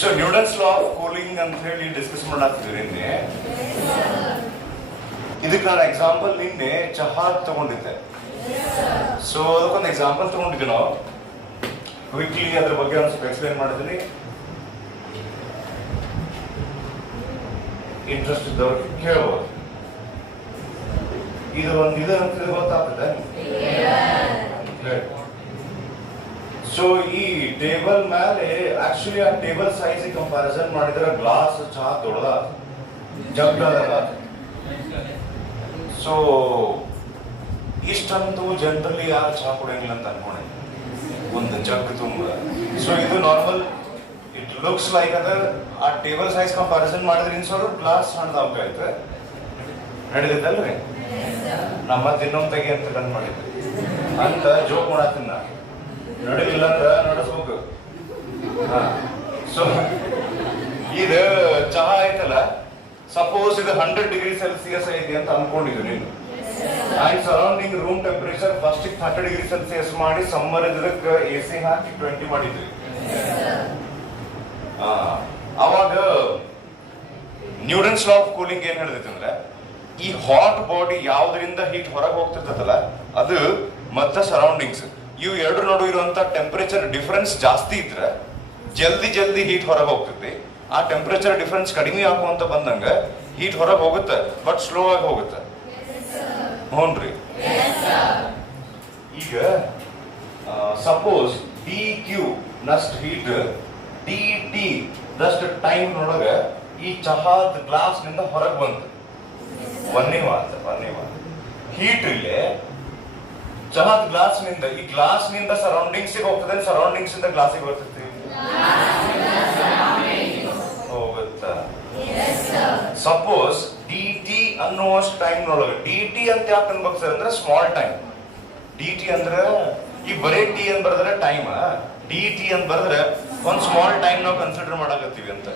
So Newton's law of cooling ಅಂತ ಹೇಳಿ discuss ಮಾಡಾಕ್ತಿದ್ರಿ ನಿನ್ನೆ. ಇದಕ್ಕೆ ನಾನು ಎಕ್ಸಾಂಪಲ್ ನಿನ್ನೆ ಚಹಾ ತಗೊಂಡಿದ್ದೆ. ಸೊ ಅದಕ್ಕೊಂದು ಎಕ್ಸಾಂಪಲ್ ತಗೊಂಡಿದ್ದೆ ನಾವು. ಕ್ವಿಕ್ಲಿ ಅದ್ರ ಬಗ್ಗೆ ಒಂದು ಸ್ವಲ್ಪ ಎಕ್ಸ್ಪ್ಲೇನ್ ಮಾಡಿದ್ದೀನಿ. ಇಂಟ್ರೆಸ್ಟ್ ಇದ್ದವ್ರು ಕೇಳಬಹುದು. ಇದು ಒಂದು ಇದು ಅಂತ ಗೊತ್ತಾಗ್ತದೆ. ಸೊ ಈ ಟೇಬಲ್ ಮೇಲೆ ಆಕ್ಚುಲಿ ಆ ಟೇಬಲ್ ಸೈಜ್ ಕಂಪ್ಯಾರಿಸನ್ ಮಾಡಿದ್ರೆ ಗ್ಲಾಸ್ ಚಹಾ ದೊಡ್ಡ ಜಗ್ ಅದಲ್ಲ. ಸೊ ಇಷ್ಟಂತೂ ಜನರಲಿ ಯಾರು ಚಹಾ ಕುಡಿಯಂಗಿಲ್ಲ ಅಂತ ಅನ್ಕೊಂಡೆ, ಒಂದು ಜಗ್ ತುಂಬ. ಸೊ ಇದು ನಾರ್ಮಲ್ ಇಟ್ ಲುಕ್ಸ್ ಲೈಕ್ ಅದ. ಆ ಟೇಬಲ್ ಸೈಜ್ ಕಂಪ್ಯಾರಿಸನ್ ಮಾಡಿದ್ರೆ ಇನ್ ಸ್ವಲ್ಪ ಗ್ಲಾಸ್ ಸಣ್ಣದಾಗ್ತೈತೆ. ನಡೆದಿದ್ದಲ್ರಿ? ನಮ್ಮ ಇನ್ನೊಂದು ತೆಗಿ ಅಂತ ಡನ್ ಮಾಡಿದ್ವಿ ಅಂತ ಜೋಕ್ ಮಾಡತ್ತೀನಿ ನಾ. ನಡಲಿಲ್ಲ ಅಂದ್ರ ನಡೆಸ್ಬೇಕು. ಸೊ ಇದು ಚಹಾ ಐತಲ್ಲ, ಸಪೋಸ್ ಇದು 100 ಡಿಗ್ರಿ ಸೆಲ್ಸಿಯಸ್ ಐತಿ ಅಂತ ಅನ್ಕೊಂಡಿದ್ವಿ ನೀನು. And surrounding room temperature first 30 degree Celsius ಮಾಡಿ ಸಮ್ಮರ್ ಇದಕ್ಕೆ AC ಹಾಕಿ 20 ಮಾಡಿದ್ವಿ. ಅವಾಗ ನ್ಯೂಟನ್ಸ್ ಲಾ ಆಫ್ ಕೂಲಿಂಗ್ ಏನ್ ಹೇಳಿದೈತೆ ಅಂದ್ರೆ, ಈ ಹಾಟ್ ಬಾಡಿ ಯಾವ್ದ್ರಿಂದ ಹೀಟ್ ಹೊರಗೆ ಹೋಗ್ತಿರ್ತದಲ್ಲ ಅದು ಮತ್ತೆ ಸರೌಂಡಿಂಗ್ಸ್ ಇವು ಎರಡು ನಡುವೆ ಇರುವಂತ ಟೆಂಪರೇಚರ್ ಡಿಫರೆನ್ಸ್ ಜಾಸ್ತಿ ಇದ್ರೆ ಜಲ್ದಿ ಹೀಟ್ ಹೊರಗೆ ಹೋಗ್ತೈತಿ. ಆ ಟೆಂಪರೇಚರ್ ಡಿಫರೆನ್ಸ್ ಕಡಿಮೆ ಆಗುವಂತ ಬಂದಂಗ ಹೀಟ್ ಹೊರಗೆ ಹೋಗುತ್ತೆ, ಬಟ್ ಸ್ಲೋ ಆಗಿ ಹೋಗುತ್ತೆ. ಹ್ಞೂನ್ರಿ. ಈಗ ಸಪೋಸ್ dQ ನಷ್ಟು ಹೀಟ್ dt ನಷ್ಟು ಟೈಮ್ ನೊಳಗ ಈ ಚಹಾದ ಗ್ಲಾಸ್ ನಿಂದ ಹೊರಗೆ ಬಂತು. ಒಂದೇ ಮಾತು ಹೀಟ್ ಇಲ್ಲೇ ಚಹಾದ ಗ್ಲಾಸ್ ನಿಂದ ಈ ಗ್ಲಾಸ್ ನಿಂದ ಸರೌಂಡಿಂಗ್ಸ್ ಹೋಗ್ತದೆ, ಸರೌಂಡಿಂಗ್ಸ್ ಇಂದ ಗ್ಲಾಸಿಗೆ ಬರ್ತೈತಿ. ಹೋಗುತ್ತಾ? ಸಪೋಸ್ dt ಅನ್ನುವಷ್ಟು ಟೈಮ್ ನೊಳಗೆ dt ಅಂತ ಯಾಕೆ ಅನ್ಬೇಕು ಸರ್ ಅಂದ್ರೆ ಸ್ಮಾಲ್ ಟೈಮ್. dt ಅಂದ್ರೆ ಈ ಬರೇ ಟಿ ಅಂತ ಬರೆದ್ರೆ ಟೈಮ್, dt ಅಂತ ಬರೆದ್ರೆ ಒಂದ್ ಸ್ಮಾಲ್ ಟೈಮ್ ನಾವು ಕನ್ಸಿಡರ್ ಮಾಡಕತ್ತೀವಿ ಅಂತ.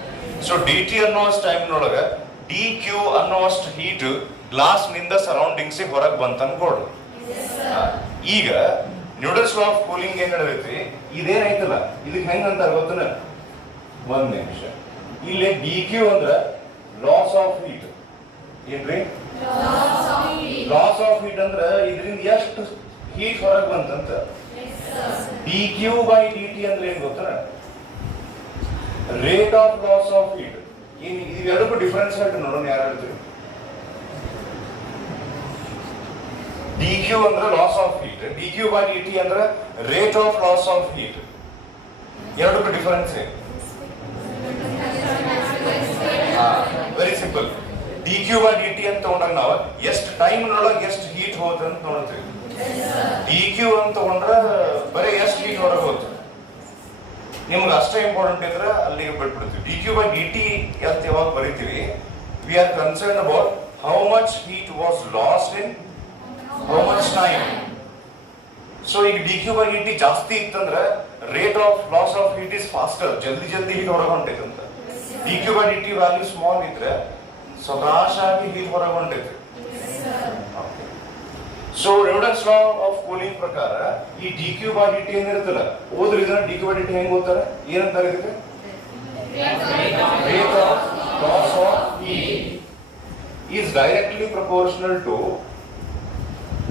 ಸೊ dt ಅನ್ನುವಷ್ಟು ಟೈಮ್ ನೊಳಗೆ dq ಅನ್ನುವಷ್ಟು ಹೀಟ್ ಗ್ಲಾಸ್ ನಿಂದ ಸರೌಂಡಿಂಗ್ಸ್ ಹೊರಗೆ ಬಂತ ಅನ್ಕೊಡು. ಈಗ ನ್ಯೂಟನ್ಸ್ ಲಾ ಆಫ್ ಕೂಲಿಂಗ್ ಏನ್ ಹೇಳೈತಿ, ಇದೇನೈತಲ್ಲ ಇದಕ್ಕೆ ಹೆಂಗ್ ಅಂತಾರ ಗೊತ್ತನ? ಒಂದ್ ನಿಮಿಷ. ಇಲ್ಲಿ dq ಅಂದ್ರ ಲಾಸ್ ಆಫ್ ಹೀಟ್. ಏನ್ರಿ ಲಾಸ್ ಆಫ್ ಹೀಟ್ ಅಂದ್ರ ಇದರಿಂದ ಎಷ್ಟು ಹೀಟ್ ಹೊರಗೆ ಬಂತಂತ. dq ಬೈ dt ಅಂದ್ರೆ ಏನ್ ಗೊತ್ತನ? Rate of loss of heat. ಇವೆರಡಕ್ಕೂ ಡಿಫರೆನ್ಸ್ ಹೇಳ್ತೀನಿ ನೋಡೋಣ, ಯಾರು ಹೇಳ್ತೀವಿ? dq ಅಂದ್ರೆ loss of heat, dq by dt ಅಂದ್ರೆ rate of loss of heat. ಎರಡಕ್ಕೂ ಡಿಫರೆನ್ಸ್ ಏನು? Very simple. dq by dt ಅಂತ ತಗೊಂಡಾಗ ನಾವು ಎಷ್ಟು ಟೈಮ್ ನೊಳಗೆ ಎಷ್ಟು ಹೀಟ್ ಹೋಗುತ್ತೆ ಅಂತ ನೋಡ್ತೀವಿ. dq ಅಂತ ತಗೊಂಡ್ರೆ ಬರೀ ಎಷ್ಟು ಹೀಟ್ ಹೊರಗೆ ಹೋಗುತ್ತೆ ನಿಮ್ಗೆ ಅಷ್ಟೇ ಇಂಪಾರ್ಟೆಂಟ್ ಇದ್ರೆ ಅಲ್ಲಿಗೆ ಬಿಟ್ಬಿಡ್ತೀವಿ. dq ಬೈ dt ಅಂತ ಯಾವಾಗ ಬರೀತೀವಿ, we are concern about how much heat was lost in how much time. So ಈಗ dq ಬೈ dt ಜಾಸ್ತಿ ಇತ್ತಂದ್ರೆ rate of loss of heat is faster, ಜಲ್ದಿ ಹೀಟ್ ಹೊರಗೆ ಹೊಂಟೈತೆ ಅಂತ. dq by dt value small ಇದ್ರೆ ಸದಾಶಾಗಿ ಹೀಟ್ ಹೊರಗೆ ಹೊಂಟೈತೆ. So Newton's law of cooling ಪ್ರಕಾರ ಈ dq ಬೈ dt ಏನಿರುತ್ತಲ್ಲ, ಓದ್ರಿ ಇದನ್ನ dq ಬೈ dt ಹೆಂಗ್ ಓದ್ತಾರೆ, ಏನಂತಾರೆ ಇದಕ್ಕೆ? Rate of loss of heat is directly proportional to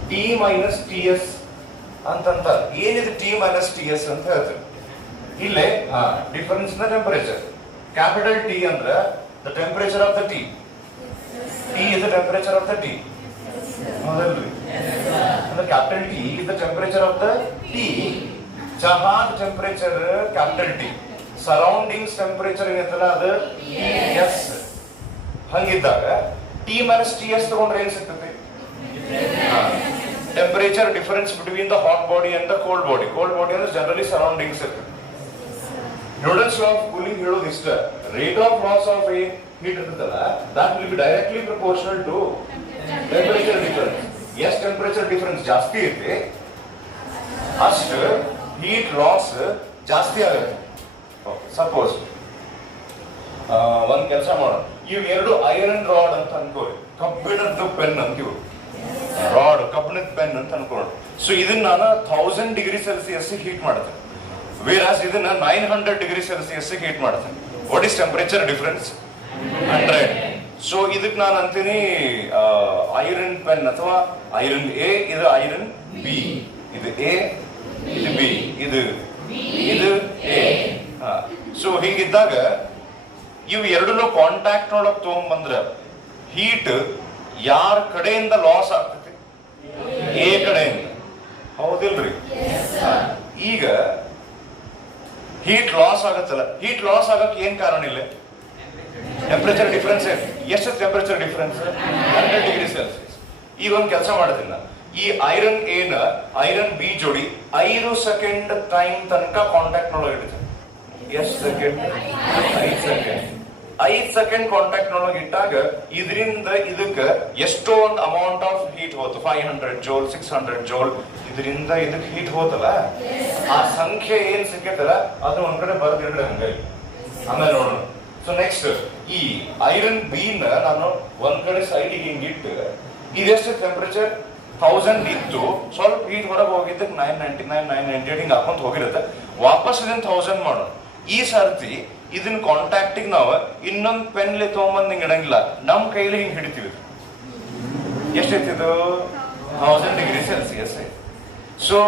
t minus ts ಅಂತಂತ. ಏನಿದೆ t ಮೈನಸ್ ts ಅಂತ ಹೇಳ್ತಾರೆ. ಇಲ್ಲೇ difference in the temperature. Capital T ಅಂದ್ರೆ the temperature of the tea. T is the temperature of the tea. ಹೌದಲ್ರಿ? ಅಂದ್ರೆ capital T is the temperature of the tea. ಚಹಾದ temperature capital T. Surroundings temperature ಏನೈತಲ್ಲ ಅದು Ts. ಹಂಗಿದ್ದಾಗ T minus Ts ತಗೊಂಡ್ರೆ ಏನ್ ಸಿಗ್ತೈತಿ? Temperature difference between the hot body and the cold body. Cold body ಅಂದ್ರೆ ಜನರಲಿ ಸರೌಂಡಿಂಗ್ಸ್ ಇರ್ತದೆ. Newton's law of cooling ಹೇಳೋದು ಇಷ್ಟ, rate of loss of heat ಇರ್ತದಲ್ಲ that will be directly proportional to temperature difference. ಎಷ್ಟು temperature difference ಜಾಸ್ತಿ ಇರುತ್ತೆ ಅಷ್ಟು heat loss ಜಾಸ್ತಿ ಆಗುತ್ತೆ. ಸಪೋಸ್ ಒಂದ್ ಕೆಲಸ ಮಾಡೋಣ, ಇವು ಎರಡು ಐರನ್ ರಾಡ್ ಅಂತ ಅನ್ಕೋರಿ, ಕಬ್ಬಿಣದ ಪೆನ್ ಅಂತೀವಿ. ರಾಡ್ ಕಬ್ಬಿಣದ ಪೆನ್ ಅಂತ ಅನ್ಕೊಳ್ಳೋಣ. ಸೊ ಇದನ್ನ ನಾನು 1000 ಡಿಗ್ರಿ ಸೆಲ್ಸಿಯಸ್ ಹೀಟ್ ಮಾಡ್ತೇನೆ, ವೇರಾಸ್ ಇದನ್ನ 900 ಡಿಗ್ರಿ ಸೆಲ್ಸಿಯಸ್ ಹೀಟ್ ಮಾಡ್ತೇನೆ. What is temperature difference 100. So ಇದಕ್ಕೆ ನಾನು ಅಂತೀನಿ ಐರನ್ ಪೆನ್ ಅಥವಾ ಐರನ್ ಎ, ಇದು ಐರನ್ ಬಿ, ಇದು ಎ, ಇದು ಬಿ, ಇದು ಎ. ಸೊ ಹೀಗಿದ್ದಾಗ ಇವು ಎರಡನ್ನೂ ಕಾಂಟ್ಯಾಕ್ಟ್ ನೊಳಗೆ ತಗೊಂಡ್ಬಂದ್ರ ಹೀಟ್ ಯಾರ ಕಡೆಯಿಂದ ಲಾಸ್ ಆಗ್ತೈತಿ? ಎ ಕಡೆಯಿಂದ, ಹೌದಿಲ್ರಿ? ಈಗ ಹೀಟ್ ಲಾಸ್ ಆಗತ್ತಲ್ಲ, ಹೀಟ್ ಲಾಸ್ ಆಗಕ್ಕೆ ಏನ್ ಕಾರಣ ಇಲ್ಲ? Temperature difference. ಎಷ್ಟು ಟೆಂಪರೇಚರ್ ಡಿಫರೆನ್ಸ್? 100 degree Celsius. ಈಗ ಒಂದು ಕೆಲಸ ಮಾಡೋದಿಲ್ಲ, ಈ ಐರನ್ ಎ ನ ಐರನ್ ಬಿ ಜೋಡಿ 5 ಸೆಕೆಂಡ್ ಟೈಮ್ ತನಕ ಕಾಂಟ್ಯಾಕ್ಟ್ ನೊಳಗೆ ಇಡುತ್ತೆ. ಎಷ್ಟು ಸೆಕೆಂಡ್? 5 ಸೆಕೆಂಡ್. 5 ಸೆಕೆಂಡ್ ಕಾಂಟ್ಯಾಕ್ಟ್ ನೊಳಗೆ ಇಟ್ಟಾಗ ಇದರಿಂದ ಇದಕ್ಕೆ ಎಷ್ಟೋ ಒಂದು ಅಮೌಂಟ್ ಆಫ್ ಹೀಟ್ ಹೋತು. 500 ಜೋಲ್, 600 ಜೋಲ್, ಇದರಿಂದ ಇದಕ್ಕೆ ಹೀಟ್ ಹೋತಲ್ಲ, ಆ ಸಂಖ್ಯೆ ಏನ್ ಸಿಕ್ಕೈತಲ್ಲ ಅದನ್ನ ಒಂದ್ ಕಡೆ ಬರೆದಿಡ್ರಿ ಹಂಗಾಗಿ. ಆಮೇಲೆ ನೋಡೋಣ. ಸೊ ನೆಕ್ಸ್ಟ್ ಈ ಐರನ್ ಬಿ ನ ನಾನು ಒಂದ್ ಕಡೆ ಸೈಡಿಗೆ ಹಿಂಗಿಟ್ಟು ಇದೆಷ್ಟು ಟೆಂಪರೇಚರ್ 1000 ಇತ್ತು, ಸ್ವಲ್ಪ ಹೀಟ್ ಹೊರಗೆ ಹೋಗಿದ್ದಕ್ಕೆ 999, 998 ಹಿಂಗ್ ಹಾಕೊಂತ ಹೋಗಿರುತ್ತೆ. ವಾಪಸ್ ಇದನ್ನ 1000 ಮಾಡೋಣ. ಈ ಸರ್ತಿ ಇದನ್ನ ಕಾಂಟ್ಯಾಕ್ಟಿಗೆ ನಾವು ಇನ್ನೊಂದು ಪೆನ್ಲಿ ತಗೊಂಬಂದ್ ಹಿಂಗ್ ಇಡಂಗಿಲ್ಲ, ನಮ್ ಕೈಲಿ ಹಿಂಗ್ ಹಿಡಿತೀವಿ. ಎಷ್ಟೈತಿದು? 1000 ಡಿಗ್ರಿ ಸೆಲ್ಸಿಯಸ್. ಸೊ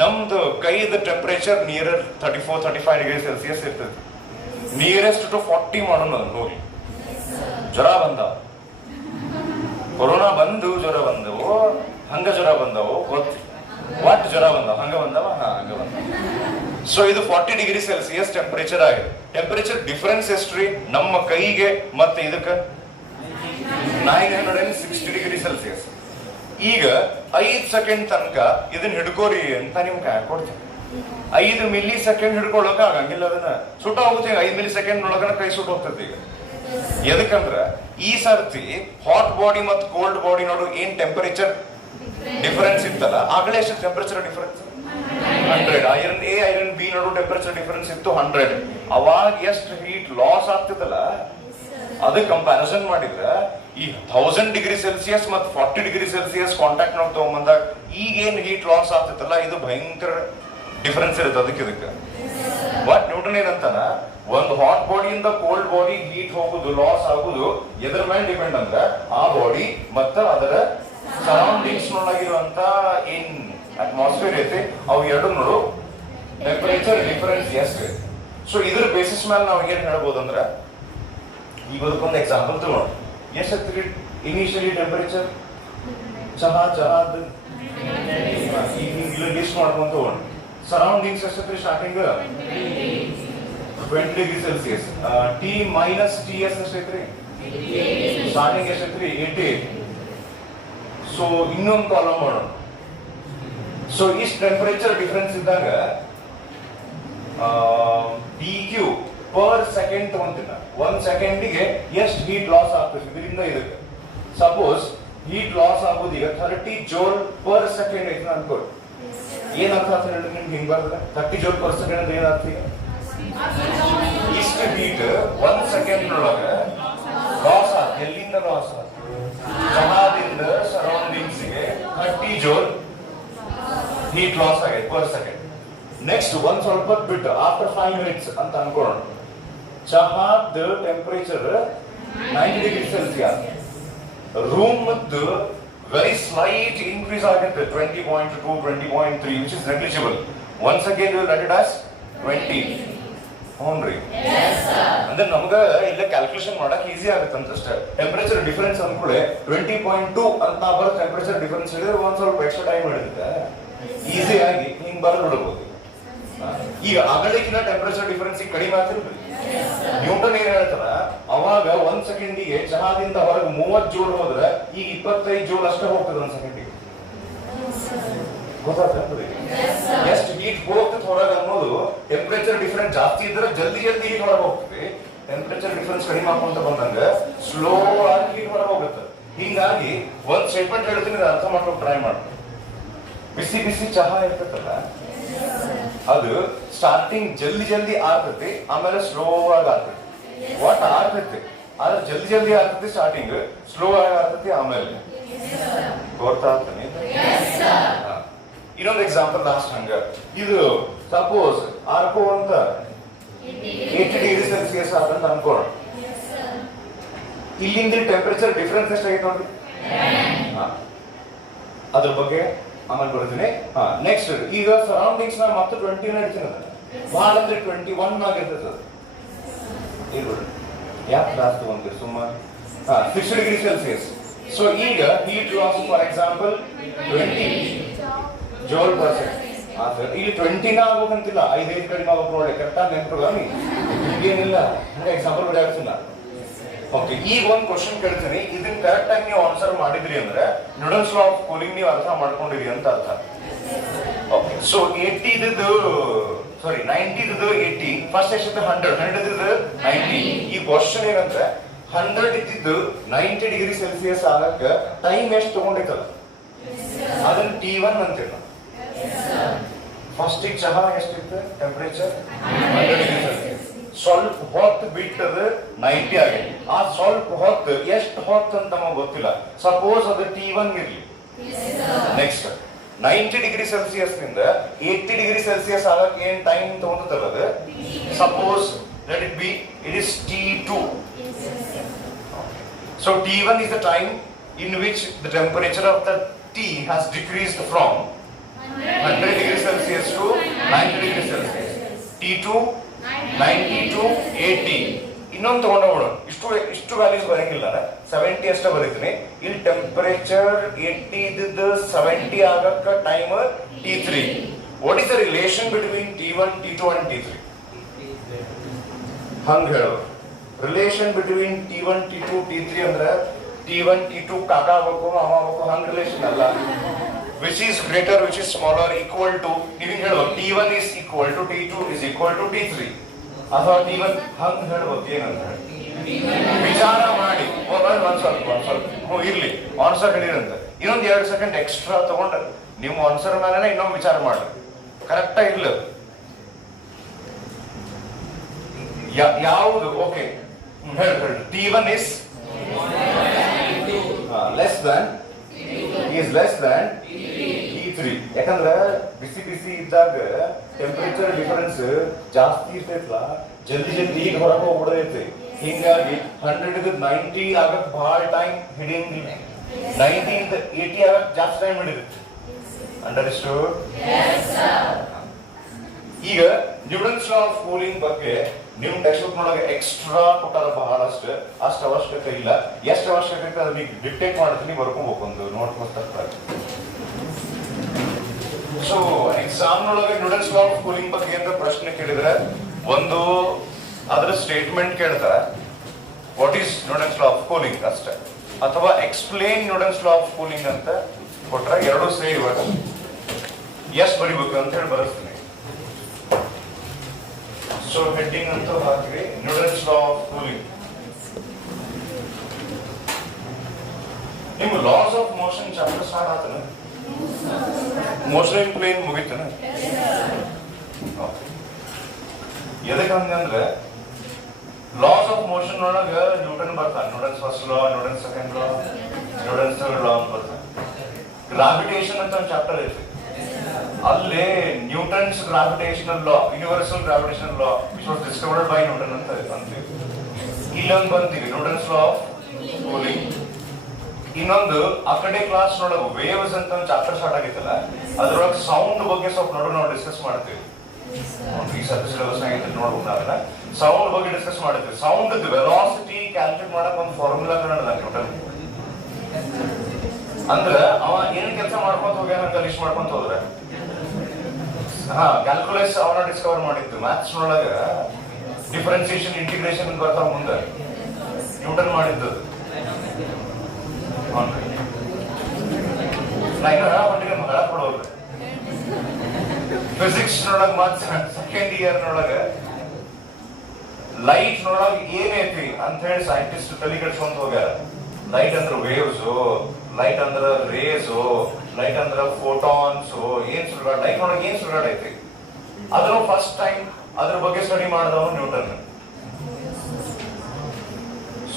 ನಮ್ದು ಕೈದ ಟೆಂಪರೇಚರ್ ನಿಯರ್ 34-35 ಡಿಗ್ರಿ ಸೆಲ್ಸಿಯಸ್ ಇರ್ತದೆ. ನಿಯರೆಸ್ಟ್ ಟು 40 ಮಾಡೋಣ ಹೋಗಿ. ಜ್ವರ ಬಂದವ, ಕೊರೋನಾ ಬಂದು ಜ್ವರ ಬಂದವು, ಹಂಗ ಜ್ವರ ಬಂದವು, ಗೊತ್ತು ವಾಟ್ ಜ್ವರ ಬಂದವ, ಹಂಗ ಬಂದವ, ಹಂಗ ಬಂದವ. ಸೊ ಇದು 40 ಡಿಗ್ರಿ ಸೆಲ್ಸಿಯಸ್ ಟೆಂಪರೇಚರ್ ಆಗಿದೆ. ಟೆಂಪರೇಚರ್ ಡಿಫರೆನ್ಸ್ ಎಷ್ಟ್ರಿ ನಮ್ಮ ಕೈಗೆ ಮತ್ತೆ ಇದಕ್ಕೆ? 960 ಡಿಗ್ರಿ ಸೆಲ್ಸಿಯಸ್. ಈಗ 5 ಸೆಕೆಂಡ್ ತನಕ ಇದನ್ನ ಹಿಡ್ಕೋರಿ ಅಂತ ನಿಮ್ಗೆ ಕೊಡ್ತೀನಿ. 5 ಮಿಲಿ ಸೆಕೆಂಡ್ ಹಿಡ್ಕೊಳಕ ಆಗಂಗಿಲ್ಲ, ಅದನ್ನ ಸುಟ್ಟ ಹೋಗುತ್ತೆ. 5 ಮಿಲಿ ಸೆಕೆಂಡ್ ಒಳಗನ ಕೈ ಸುಟ್ಟು ಹೋಗ್ತದೆ. ಈಗ ಎದಕ್ಕಂದ್ರ ಈ ಸರ್ತಿ ಹಾಟ್ ಬಾಡಿ ಮತ್ತು ಕೋಲ್ಡ್ ಬಾಡಿ ನೋಡು ಏನ್ ಟೆಂಪರೇಚರ್ ಡಿಫರೆನ್ಸ್ ಇತ್ತಲ್ಲ, ಆಗಲೇ ಎಷ್ಟು temperature difference? 100. Iron A iron B ನೋಡು ಟೆಂಪರೇಚರ್ ಡಿಫರೆನ್ಸ್ ಇತ್ತು 100. ಅವಾಗ ಎಷ್ಟು ಹೀಟ್ ಲಾಸ್ ಆಗ್ತದಲ್ಲ, ಅದಕ್ಕೆ ಕಂಪ್ಯಾರಿಸನ್ ಮಾಡಿದ್ರೆ ಈ 1000 ಡಿಗ್ರಿ ಸೆಲ್ಸಿಯಸ್ ಮತ್ತು 40 ಡಿಗ್ರಿ ಸೆಲ್ಸಿಯಸ್ ಕಾಂಟ್ಯಾಕ್ಟ್ ನಾವು ತಗೊಂಬಂದಾಗ ಈಗೇನ್ ಹೀಟ್ ಲಾಸ್ ಆಗ್ತೈತಲ್ಲ, ಇದು ಭಯಂಕರ ಡಿಫರೆನ್ಸ್ ಇರುತ್ತೆ. ಇದಕ್ಕೆ ವಾಟ್ ನ್ಯೂಟನ್ ಏನಂತಾನ, ಒಂದು ಹಾಟ್ ಬಾಡಿಯಿಂದ ಕೋಲ್ಡ್ ಬಾಡಿ ಹೀಟ್ ಹೋಗುದು, ಲಾಸ್ ಆಗುದು ಎದ್ರ ಮೇಲೆ ಡಿಪೆಂಡ್ ಅಂದ್ರೆ ಆ ಬಾಡಿ ಮತ್ತು ಅದರ ಸರೌಂಡಿಂಗ್ಸ್ ನೊಳಗಿರುವಂತ ಏನ್ ಅಟ್ಮಾಸ್ಫಿಯರ್ ಐತಿ ಅವು ಎರಡು ನೋಡು ಟೆಂಪರೇಚರ್ ಡಿಫರೆನ್ಸ್ ಎಷ್ಟು. ಸೊ ಇದ್ರ ಬೇಸಿಸ್ ಮೇಲೆ ನಾವು ಏನ್ ಹೇಳ್ಬೋದು ಅಂದ್ರೆ, ಈಗ ಅದಕ್ಕೊಂದು ಎಕ್ಸಾಂಪಲ್ ತಗೋಣ. ಎಷ್ಟು ಇನಿಷಿಯಲಿ ಟೆಂಪರೇಚರ್ ಚಹಾದ ಈಗ ಲಿಸ್ಟ್ ಮಾಡ್ಕೊಂತ ತಗೋಣ. ಸರೌಂಡಿಂಗ್ಸ್ ಎಷ್ಟೈತ್ರಿ? Starting 20 degree Celsius. T minus T S ಎಷ್ಟೈತ್ರಿ? ಸ್ಟಾರ್ಟಿಂಗ್ ಎಷ್ಟೈತ್ರಿ? 80. ಸೊ ಇನ್ನೊಂದು ಕಾಲಮ್ ಮಾಡೋಣ. ಸೊ ಇಷ್ಟು ಟೆಂಪರೇಚರ್ ಡಿಫರೆನ್ಸ್ ಇದ್ದಾಗ ಡಿ ಕ್ಯೂ ಪರ್ ಸೆಕೆಂಡ್ ತಗೊಂತೀನ. 1 ಸೆಕೆಂಡಿಗೆ ಎಷ್ಟು ಹೀಟ್ ಲಾಸ್ ಆಗ್ತದೆ ಇದರಿಂದ ಇದಕ್ಕೆ. ಸಪೋಸ್ ಹೀಟ್ ಲಾಸ್ ಆಗೋದು ಈಗ 30 ಜೋಲ್ ಪರ್ ಸೆಕೆಂಡ್ ಐತೆ ಅನ್ಕೊಳ್ಳಿ. ಏನ್ ಅರ್ಥ ಆಗ್ತದೆ ಹೇಳಿ ನಿಮ್ಗೆ? ಹಿಂಗ್ ಬರ್ತದೆ 30 ಜೋಲ್ ಪರ್ ಸೆಕೆಂಡ್ ಅಂದ್ರೆ ಏನ್ ಅರ್ಥ? ಈಗ ಇಷ್ಟು ಹೀಟ್ 1 ಸೆಕೆಂಡ್ ಒಳಗೆ ಲಾಸ್ ಆಗ. ಎಲ್ಲಿಂದ ಲಾಸ್ ಆಗ? ಚಹಾದಿಂದ ಸರೌಂಡಿಂಗ್ಸ್ ಗೆ 30 ಜೋಲ್ ಹೀಟ್ ಲಾಸ್ ಆಗೈತೆ ಪರ್ ಸೆಕೆಂಡ್. ನೆಕ್ಸ್ಟ್ ಒಂದ್ ಸ್ವಲ್ಪ ಬಿಟ್ಟು ಆಫ್ಟರ್ 5 ಮಿನಿಟ್ಸ್ ಅಂತ ಅನ್ಕೊಳ್ಳೋಣ, ಚಹಾದ ಟೆಂಪರೇಚರ್ 90 ಡಿಗ್ರಿ ಸೆಲ್ಸಿಯಸ್. ರೂಮ್ ಮತ್ತು ವೆರಿ ಸ್ಲೈಟ್ ಇನ್ಕ್ರೀಸ್ ಆಗುತ್ತೆ 20.2, 20.3, which is negligible. Once again you will let it as 20. ಹ್ಞೂನ್ರಿ. ಅಂದ್ರೆ ನಮ್ಗ ಇಲ್ಲ ಕ್ಯಾಲ್ಕುಲೇಷನ್ ಮಾಡಕ್ ಈಸಿ ಆಗುತ್ತೆ ಅಂತಷ್ಟೇ. ಟೆಂಪರೇಚರ್ ಡಿಫರೆನ್ಸ್ ಅನ್ಕೊಳ್ಳಿ 20.2 ಅಂತ ಬರೋ ಟೆಂಪರೇಚರ್ ಡಿಫರೆನ್ಸ್ ಹೇಳಿದ್ರೆ ಒಂದ್ ಸ್ವಲ್ಪ ಎಕ್ಸ್ಟ್ರಾ ಟೈಮ್ ಹಿಡಿಯುತ್ತೆ. ಈಸಿ ಆಗಿ ಹಿಂಗ್ ಬರೆದು ಬಿಡಬಹುದು. ಈಗ ಅಗಳಿಗಿನ ಟೆಂಪರೇಚರ್ ಡಿಫರೆನ್ಸ್ ಕಡಿಮೆ ಆಗ್ತಿರ್ಲಿ. ನ್ಯೂಟನ್ ಏನ್ ಹೇಳ್ತಾರ, ಅವಾಗ 1 ಸೆಕೆಂಡಿಗೆ ಚಹಾದಿಂದ ಹೊರಗೆ 30 ಜೂಲ್ ಹೋದ್ರೆ ಈಗ 25 ಜೂಲ್ ಅಷ್ಟೇ ಹೋಗ್ತದೆ 1 ಸೆಕೆಂಡಿಗೆ. ಗೊತ್ತಾಗ್ತದೆ ಎಷ್ಟು ಹೀಟ್ ಹೋಗ್ತದೆ ಹೊರಗೆ ಅನ್ನೋದು. ಟೆಂಪರೇಚರ್ ಡಿಫರೆನ್ಸ್ ಜಾಸ್ತಿ ಇದ್ರೆ ಜಲ್ದಿ ಹೀಟ್ ಹೊರಗೆ ಹೋಗ್ತದೆ. ಟೆಂಪರೇಚರ್ ಡಿಫರೆನ್ಸ್ ಕಡಿಮೆ ಹಾಕೊಂತ ಬಂದಂಗ ಸ್ಲೋ ಆಗಿ ಹೀಟ್ ಹೊರಗೆ ಹೋಗುತ್ತೆ. ಹಿಂಗಾಗಿ ಒಂದ್ ಸ್ಟೇಟ್ಮೆಂಟ್ ಹೇಳ್ತೀನಿ, ಅರ್ಥ ಮಾಡ್ಕೊಂಡು ಟ್ರೈ ಮಾಡಿ. ಬಿಸಿ ಬಿಸಿ ಚಹಾ ಇರ್ತೈತಲ್ಲ, ಅದು ಸ್ಟಾರ್ಟಿಂಗ್ ಜಲ್ದಿ ಆರ್ತೈತಿ, ಆಮೇಲೆ ಸ್ಲೋ ಆಗಿ ಆರ್ತೈತಿ. ವಾಟ್ ಆರ್ತೈತಿ ಆದ್ರೆ ಜಲ್ದಿ ಆಗ್ತೈತಿ ಸ್ಟಾರ್ಟಿಂಗ್, ಸ್ಲೋ ಆಗಿ ಆಗ್ತೈತಿ ಆಮೇಲೆ. ಗೊತ್ತಾಗ್ತಾನೆ. ಇನ್ನೊಂದು ಎಕ್ಸಾಂಪಲ್ ಲಾಸ್ಟ್ ಹಂಗ. ಇದು ಸಪೋಸ್ ಆರ್ಕೋ ಅಂತ 80 ಡಿಗ್ರಿ ಸೆಲ್ಸಿಯಸ್ ಆದಂತ ಅನ್ಕೋಣ. ಇಲ್ಲಿಂದ ಟೆಂಪರೇಚರ್ ಡಿಫರೆನ್ಸ್ ಎಷ್ಟಾಗೈತೆ ನೋಡಿ. ಅದ್ರ ಬಗ್ಗೆ ಆಮೇಲೆ ಬರ್ತೀನಿ. ನೆಕ್ಸ್ಟ್ ಈಗ ಸರೌಂಡಿಂಗ್ಸ್ ನ ಮತ್ತೆ 20 ಇಡ್ತೀನಿ. ಭಾಳ ಅಂದ್ರೆ 21 ಆಗಿರ್ತದೆ ಅದು. ಇರ್ಬಿಡ್ರಿ, ಯಾಕೆ ಜಾಸ್ತಿ ತಗೊಂತೀರಿ ಸುಮ್ಮನೆ. 60 ಡಿಗ್ರಿ ಸೆಲ್ಸಿಯಸ್. ಸೊ ಈಗ heat loss for example 20 joule per second. ಇಲ್ಲಿ 20ನ ಆಗ್ಬೇಕಂತಿಲ್ಲ, 5 ಕಡಿಮೆ ಆಗ್ಬೇಕು ನೋಡಿ. ಕರೆಕ್ಟಾಗಿ ನೆನಪಿಲ್ಲ ನೀ ಈಗೇನಿಲ್ಲ, ಹಂಗೆ ಎಕ್ಸಾಂಪಲ್ ಬಿಡಾಡ್ಸಿಲ್ಲ. ಓಕೆ, ಈಗ ಒಂದು ಕ್ವಶನ್ ಕೇಳ್ತೀನಿ, ಇದನ್ನ ಕರೆಕ್ಟ್ ಆಗಿ ನೀವು ಆನ್ಸರ್ ಮಾಡಿದ್ರಿ ಅಂದ್ರೆ ನ್ಯೂಟನ್ಸ್ ಲಾ ಆಫ್ ಕೂಲಿಂಗ್ ನೀವು ಅರ್ಥ ಮಾಡ್ಕೊಂಡಿರಿ ಅಂತ ಅರ್ಥ. ಓಕೆ, ಸೊ 90 80 ಫಸ್ಟ್ ಎಷ್ಟಿತ್ತು 100 ಇದ್ದು 90. ಈ ಕ್ವಶನ್ ಏನಂದ್ರೆ 100 ಇದ್ದಿದ್ದು 90 ಡಿಗ್ರಿ ಸೆಲ್ಸಿಯಸ್ ಆಗಕ್ಕ ಟೈಮ್ ಎಷ್ಟು ತಗೊಂಡಿತ್ತಲ್ಲ ಅದನ್ನ T1 ಅಂತೀವಿ ನಾವು. ಫಸ್ಟ್ ಈಗ ಚಹಾ ಎಷ್ಟಿತ್ತು ಟೆಂಪರೇಚರ್ 100 ಡಿಗ್ರಿ ಸೆಲ್ಸಿಯಸ್. ಸ್ವಲ್ಪ ಹೊತ್ತು ಬಿಟ್ಟದ 90 ಆಗಿದೆ. ಆ ಸ್ವಲ್ಪ ಹೊತ್ತು ಎಷ್ಟು ಹೊತ್ತು ಅಂತ ನಮಗೆ ಗೊತ್ತಿಲ್ಲ. ಸಪೋಸ್ ಅದು T1 ಇರ್ಲಿ. ನೆಕ್ಸ್ಟ್ 90 ಡಿಗ್ರಿ ಸೆಲ್ಸಿಯಸ್ ನಿಂದ 80 ಡಿಗ್ರಿ ಸೆಲ್ಸಿಯಸ್ ಆಗಕ್ಕೆ ಏನ್ ಟೈಮ್ ತಗೊಂತಲ್ಲ ಅದು. Suppose let it be it is T2. So T1 is the time in which the temperature of the tea has decreased from 100 degrees Celsius to 90 degrees Celsius. T2 90 to 80. ಇನ್ನೊಂದು ತಗೊಂಡೋಗೋಣ. ಇಷ್ಟು values ಬರಂಗಿಲ್ಲ, 70 ಅಷ್ಟೇ ಬರೀತೀನಿ. ಇಲ್ಲಿ temperature 80 ಇದ್ದಿದ್ದು 70 ಆಗಕ್ಕ time T3. What is the relation between T1 T2 and T3? ಹಂಗ ಹೇಳೋದು. Relation between T1 T2 T3 ಅಂದ್ರೆ T1 T2 ಕಾಕ ಆಗ್ಬೇಕು ಮಾಮ ಆಗ್ಬೇಕು, ಹಂಗ ರಿಲೇಷನ್ ಅಲ್ಲ. Which is greater which is smaller equal to ನೀವು ಹೇಳ್ಬೇಕು. T1 is equal to T2 is equal to T3 ಅಥವಾ T1 ಹಂಗ ಹೇಳ್ಬೇಕು. ಏನಂತ ವಿಚಾರ ಮಾಡಿ ಒಂದ್ ಸ್ವಲ್ಪ ಇರ್ಲಿ ಆನ್ಸರ್ ಹೇಳಿರಂತ. ಇನ್ನೊಂದ್ 2 ಸೆಕೆಂಡ್ ಎಕ್ಸ್ಟ್ರಾ ತಗೊಂಡ ನೀವು ಆನ್ಸರ್ ಮೇಲೆ ಇನ್ನೊಂದು ವಿಚಾರ ಮಾಡ್ರಿ. ಕರೆಕ್ಟ್ ಇಲ್ಲ ಯಾವುದು? ಓಕೆ, ಹೇಳಿ. T1 is less than T3. ಯಾಕಂದ್ರೆ ಬಿಸಿ ಇದ್ದಾಗ ಟೆಂಪರೇಚರ್ ಡಿಫರೆನ್ಸ್ ಜಾಸ್ತಿ ಇರ್ತೈತಲ್ಲ, ಜಲ್ದಿ ಈಗ ಹೊರಗೆ ಹೋಗ್ಬಿಡೈತಿ. ಹಿಂಗಾಗಿ 100 90 ಆಗಕ್ ಬಹಳ ಟೈಮ್ ಹಿಡಿಯಂಗಿಲ್ಲ. 90 80 ಆಗಕ್ ಜಾಸ್ತಿ ಟೈಮ್ ಹಿಡಿಯುತ್ತೆ. ಅಂಡರ್ಸ್ಟೂಡ್? ಈಗ ನ್ಯೂಟನ್ಸ್ ಲಾ ಆಫ್ ಕೂಲಿಂಗ್ ಬಗ್ಗೆ ನೀವು ಟೆಕ್ಸ್ಟ್ ಬುಕ್ ನೊಳಗೆ ಎಕ್ಸ್ಟ್ರಾ ಕೊಟ್ಟಾರ ಬಹಳಷ್ಟು. ಅಷ್ಟು ಅವಶ್ಯಕತೆ ಇಲ್ಲ. ಎಷ್ಟು ಅವಶ್ಯಕತೆ ಐತೆ ಅದನ್ನ ಡಿಕ್ಟೇಟ್ ಮಾಡ್ತೀನಿ, ಬರ್ಕೋಬೇಕು ಒಂದು ನೋಟ್ ಪುಸ್ತಕ. ಸೊ ಎಕ್ಸಾಮ್ ನೊಳಗೆ ನ್ಯೂಟನ್ಸ್ ಲಾ ಆಫ್ ಕೂಲಿಂಗ್ ಬಗ್ಗೆ ಅಂತ ಪ್ರಶ್ನೆ ಕೇಳಿದ್ರೆ ಒಂದು ಅದರ ಸ್ಟೇಟ್ಮೆಂಟ್ ಕೇಳ್ತಾರೆ, what is Newton's law of cooling ಅಷ್ಟೇ, ಅಥವಾ explain Newton's law of cooling ಅಂತ ಕೊಟ್ರೆ ಎರಡು ಸೇರಿ ಎಸ್ ಬರಿಬೇಕು ಅಂತ ಹೇಳಿ ಬರೆಸ್ತೀನಿ. ಸೊ ಹೆಡ್ಡಿಂಗ್ ಅಂತ ಹಾಕಿರಿ ನ್ಯೂಟನ್ಸ್ ಲಾ ಆಫ್ ಕೂಲಿಂಗ್. ನಿಮ್ಗೆ laws of motion chapter start ಆತನ? ಮೋಷನ್ ಇನ್ ಪ್ಲೇನ್ ಮುಗಿತನ? ಎದಕ್ಕಂದ್ರೆ ಲಾಸ್ ಆಫ್ ಮೋಷನ್ ಒಳಗ ನ್ಯೂಟನ್ ಬರ್ತಾನೆ. Newton's first law, Newton second law, Newton's third law ಅಂತ ಬರ್ತಾನೆ. ಗ್ರಾವಿಟೇಷನ್ ಅಂತ ಒಂದು ಚಾಪ್ಟರ್ ಐತಿ. ಅಲ್ಲಿ Newton's gravitational law, universal gravitational law which was discovered by Newton ಅಂತ ಅಂತೀವಿ. ಇಲ್ಲೊಂದು ಬಂತೀವಿ ನ್ಯೂಟನ್ಸ್ ಲಾ ಆಫ್ ಕೂಲಿಂಗ್. ಇನ್ನೊಂದು ಆ ಕಡೆ ಕ್ಲಾಸ್ ನೊಳಗೆ ವೇವ್ಸ್ ಅಂತ ಒಂದು ಚಾಪ್ಟರ್ ಸ್ಟಾರ್ಟ್ ಆಗಿತ್ತಲ್ಲ, ಅದ್ರೊಳಗೆ ಸೌಂಡ್ ಬಗ್ಗೆ ಸ್ವಲ್ಪ ನಾವು ಡಿಸ್ಕಸ್ ಮಾಡ್ತೀವಿ. ಈ ಸದ್ಯ ಸಿಲೆಬಸ್ ಆಗಿತ್ತು ನೋಡ್ಬೋದಾಗಲ್ಲ, ಸೌಂಡ್ ಬಗ್ಗೆ ಡಿಸ್ಕಸ್ ಮಾಡ್ತೀವಿ. ಸೌಂಡ್ ವೆಲಾಸಿಟಿ ಕ್ಯಾಲ್ಕುಲೇಟ್ ಮಾಡಕ್ ಒಂದು ಫಾರ್ಮುಲಾ ಕನ್ನಡ ನ್ಯೂಟನ್. ಅಂದ್ರೆ ಅವ ಏನ್ ಕೆಲಸ ಮಾಡ್ಕೊಂತ ಹೋಗ್ಯಾನ ಲಿಸ್ಟ್ ಮಾಡ್ಕೊಂತ ಹೋದ್ರೆ ಕ್ಯಾಲ್ಕುಲೇಸ್ ಅವನ ಡಿಸ್ಕವರ್ ಮಾಡಿದ್ದು. ಮ್ಯಾಥ್ಸ್ ನೊಳಗ ಡಿಫರೆನ್ಸಿಯೇಷನ್ ಇಂಟಿಗ್ರೇಷನ್ ಬರ್ತಾವ ಮುಂದೆ ನ್ಯೂಟನ್ ಮಾಡಿದ್ದು. ನಾ ಇನ್ನೂ ಹೇಳಕ್ಕೆ ಕೊಡೋರು ಫಿಸಿಕ್ಸ್ ನೊಳಗ ಮತ್ ಸೆಕೆಂಡ್ ಇಯರ್ ನೊಳಗ ಲೈಟ್ ನೊಳಗ ಏನೈತಿ ಅಂತ ಹೇಳಿ ಸೈಂಟಿಸ್ಟ್ ತಲೆ ಕೆಡ್ಸ್ಕೊಂತ ಹೋಗ್ಯಾರ. ಲೈಟ್ ಅಂದ್ರೆ ವೇವ್ಸ್, ಲೈಟ್ ಅಂದ್ರೆ ರೇಸ್, ಲೈಟ್ ಅಂದ್ರೆ ಫೋಟಾನ್ಸ್, ಏನ್ ಸುಳ್ಗಾಡ್ ಲೈಟ್ ನೊಳಗೆ ಏನ್ ಸುಳ್ಗಾಡ್ ಐತಿ ಅದ್ರ ಫಸ್ಟ್ ಟೈಮ್ ಅದ್ರ ಬಗ್ಗೆ ಸ್ಟಡಿ ಮಾಡಿದವನು ನ್ಯೂಟನ್.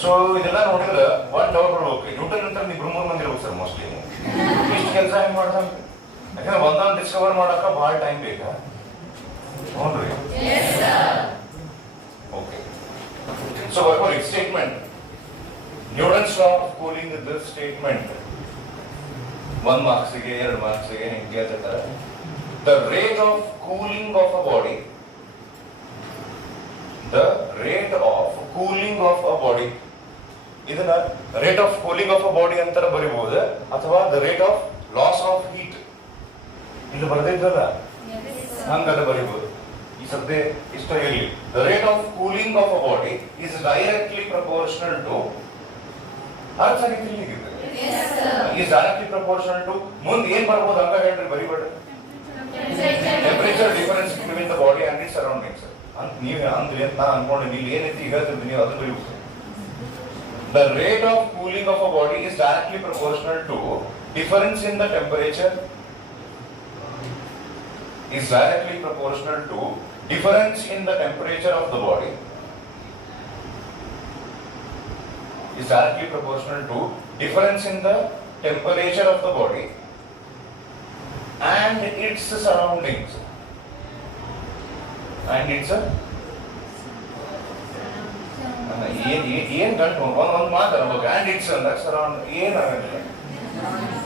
ಸೊ ಇದೆಲ್ಲ ನೋಡಿದ್ರೆ ಒಂದ್ ಡೌಟ್ ಹೋಗ್ಬೇಕು, ನ್ಯೂಟನ್ ಅಂತ ಇಬ್ರು 3 ಮಂದಿ ಇರ್ಬೇಕು ಸರ್ ಮೋಸ್ಟ್ಲಿ. ಇಷ್ಟು ಕೆಲಸ ಹೆಂಗ್ ಮಾಡ್ತಾನ? ಯಾಕಂದ್ರೆ ಒಂದೊಂದು ಡಿಸ್ಕವರ್ ಮಾಡಕ ಬಹಳ ಟೈಮ್ ಬೇಕಾ? ನೋಡ್ರಿ So for its statement, Newton's law of cooling is this statement. 1 marks again, 2 marks again, the rate of cooling of a body, the rate of cooling of a body, ಇದನ್ನ rate of cooling of a body ಅಂತ ಬರೀಬಹುದು ಅಥವಾ the rate of loss of heat ಇಲ್ಲಿ ಬರದೇ ಇದ್ರಲ್ಲ ಹಂಗದ ಬರೀಬಹುದು. ಈ ಸದ್ಯ ಇಷ್ಟ ಇರಲಿ. The rate of cooling of a body is directly proportional to ಅರ್ಥ ಆಗಿತ್ತು ಈಸ್ ಡೈರೆಕ್ಟ್ಲಿ ಪ್ರಪೋರ್ಷನಲ್ ಟು ಮುಂದೆ ಏನ್ ಬರ್ಬೋದು ಹಂಗ ಹೇಳ್ರಿ ಬರಿಬೇಡ್ರಿ. Temperature difference between the body and its surroundings ಅಂತ ನೀವು ಅಂದ್ರಿ ಅಂತ ನಾ ಅನ್ಕೊಂಡೆ. ನೀವು ಏನೈತಿ ಹೇಳ್ತಿರ್ತೀನಿ ನೀವು ಅದನ್ನ ಬರೀಬೇಕು. The rate of cooling of a body is directly proportional to difference in the temperature is directly proportional to difference in the temperature of the body is directly proportional to difference in the temperature of the body and its surroundings and its ಏನ್ ಗಂಟು ಒಂದ್ ಮಾತಾಡ್ಬೇಕು. And it's ಅಂದಾಗ surround ಏನಾಗಲ್ಲ.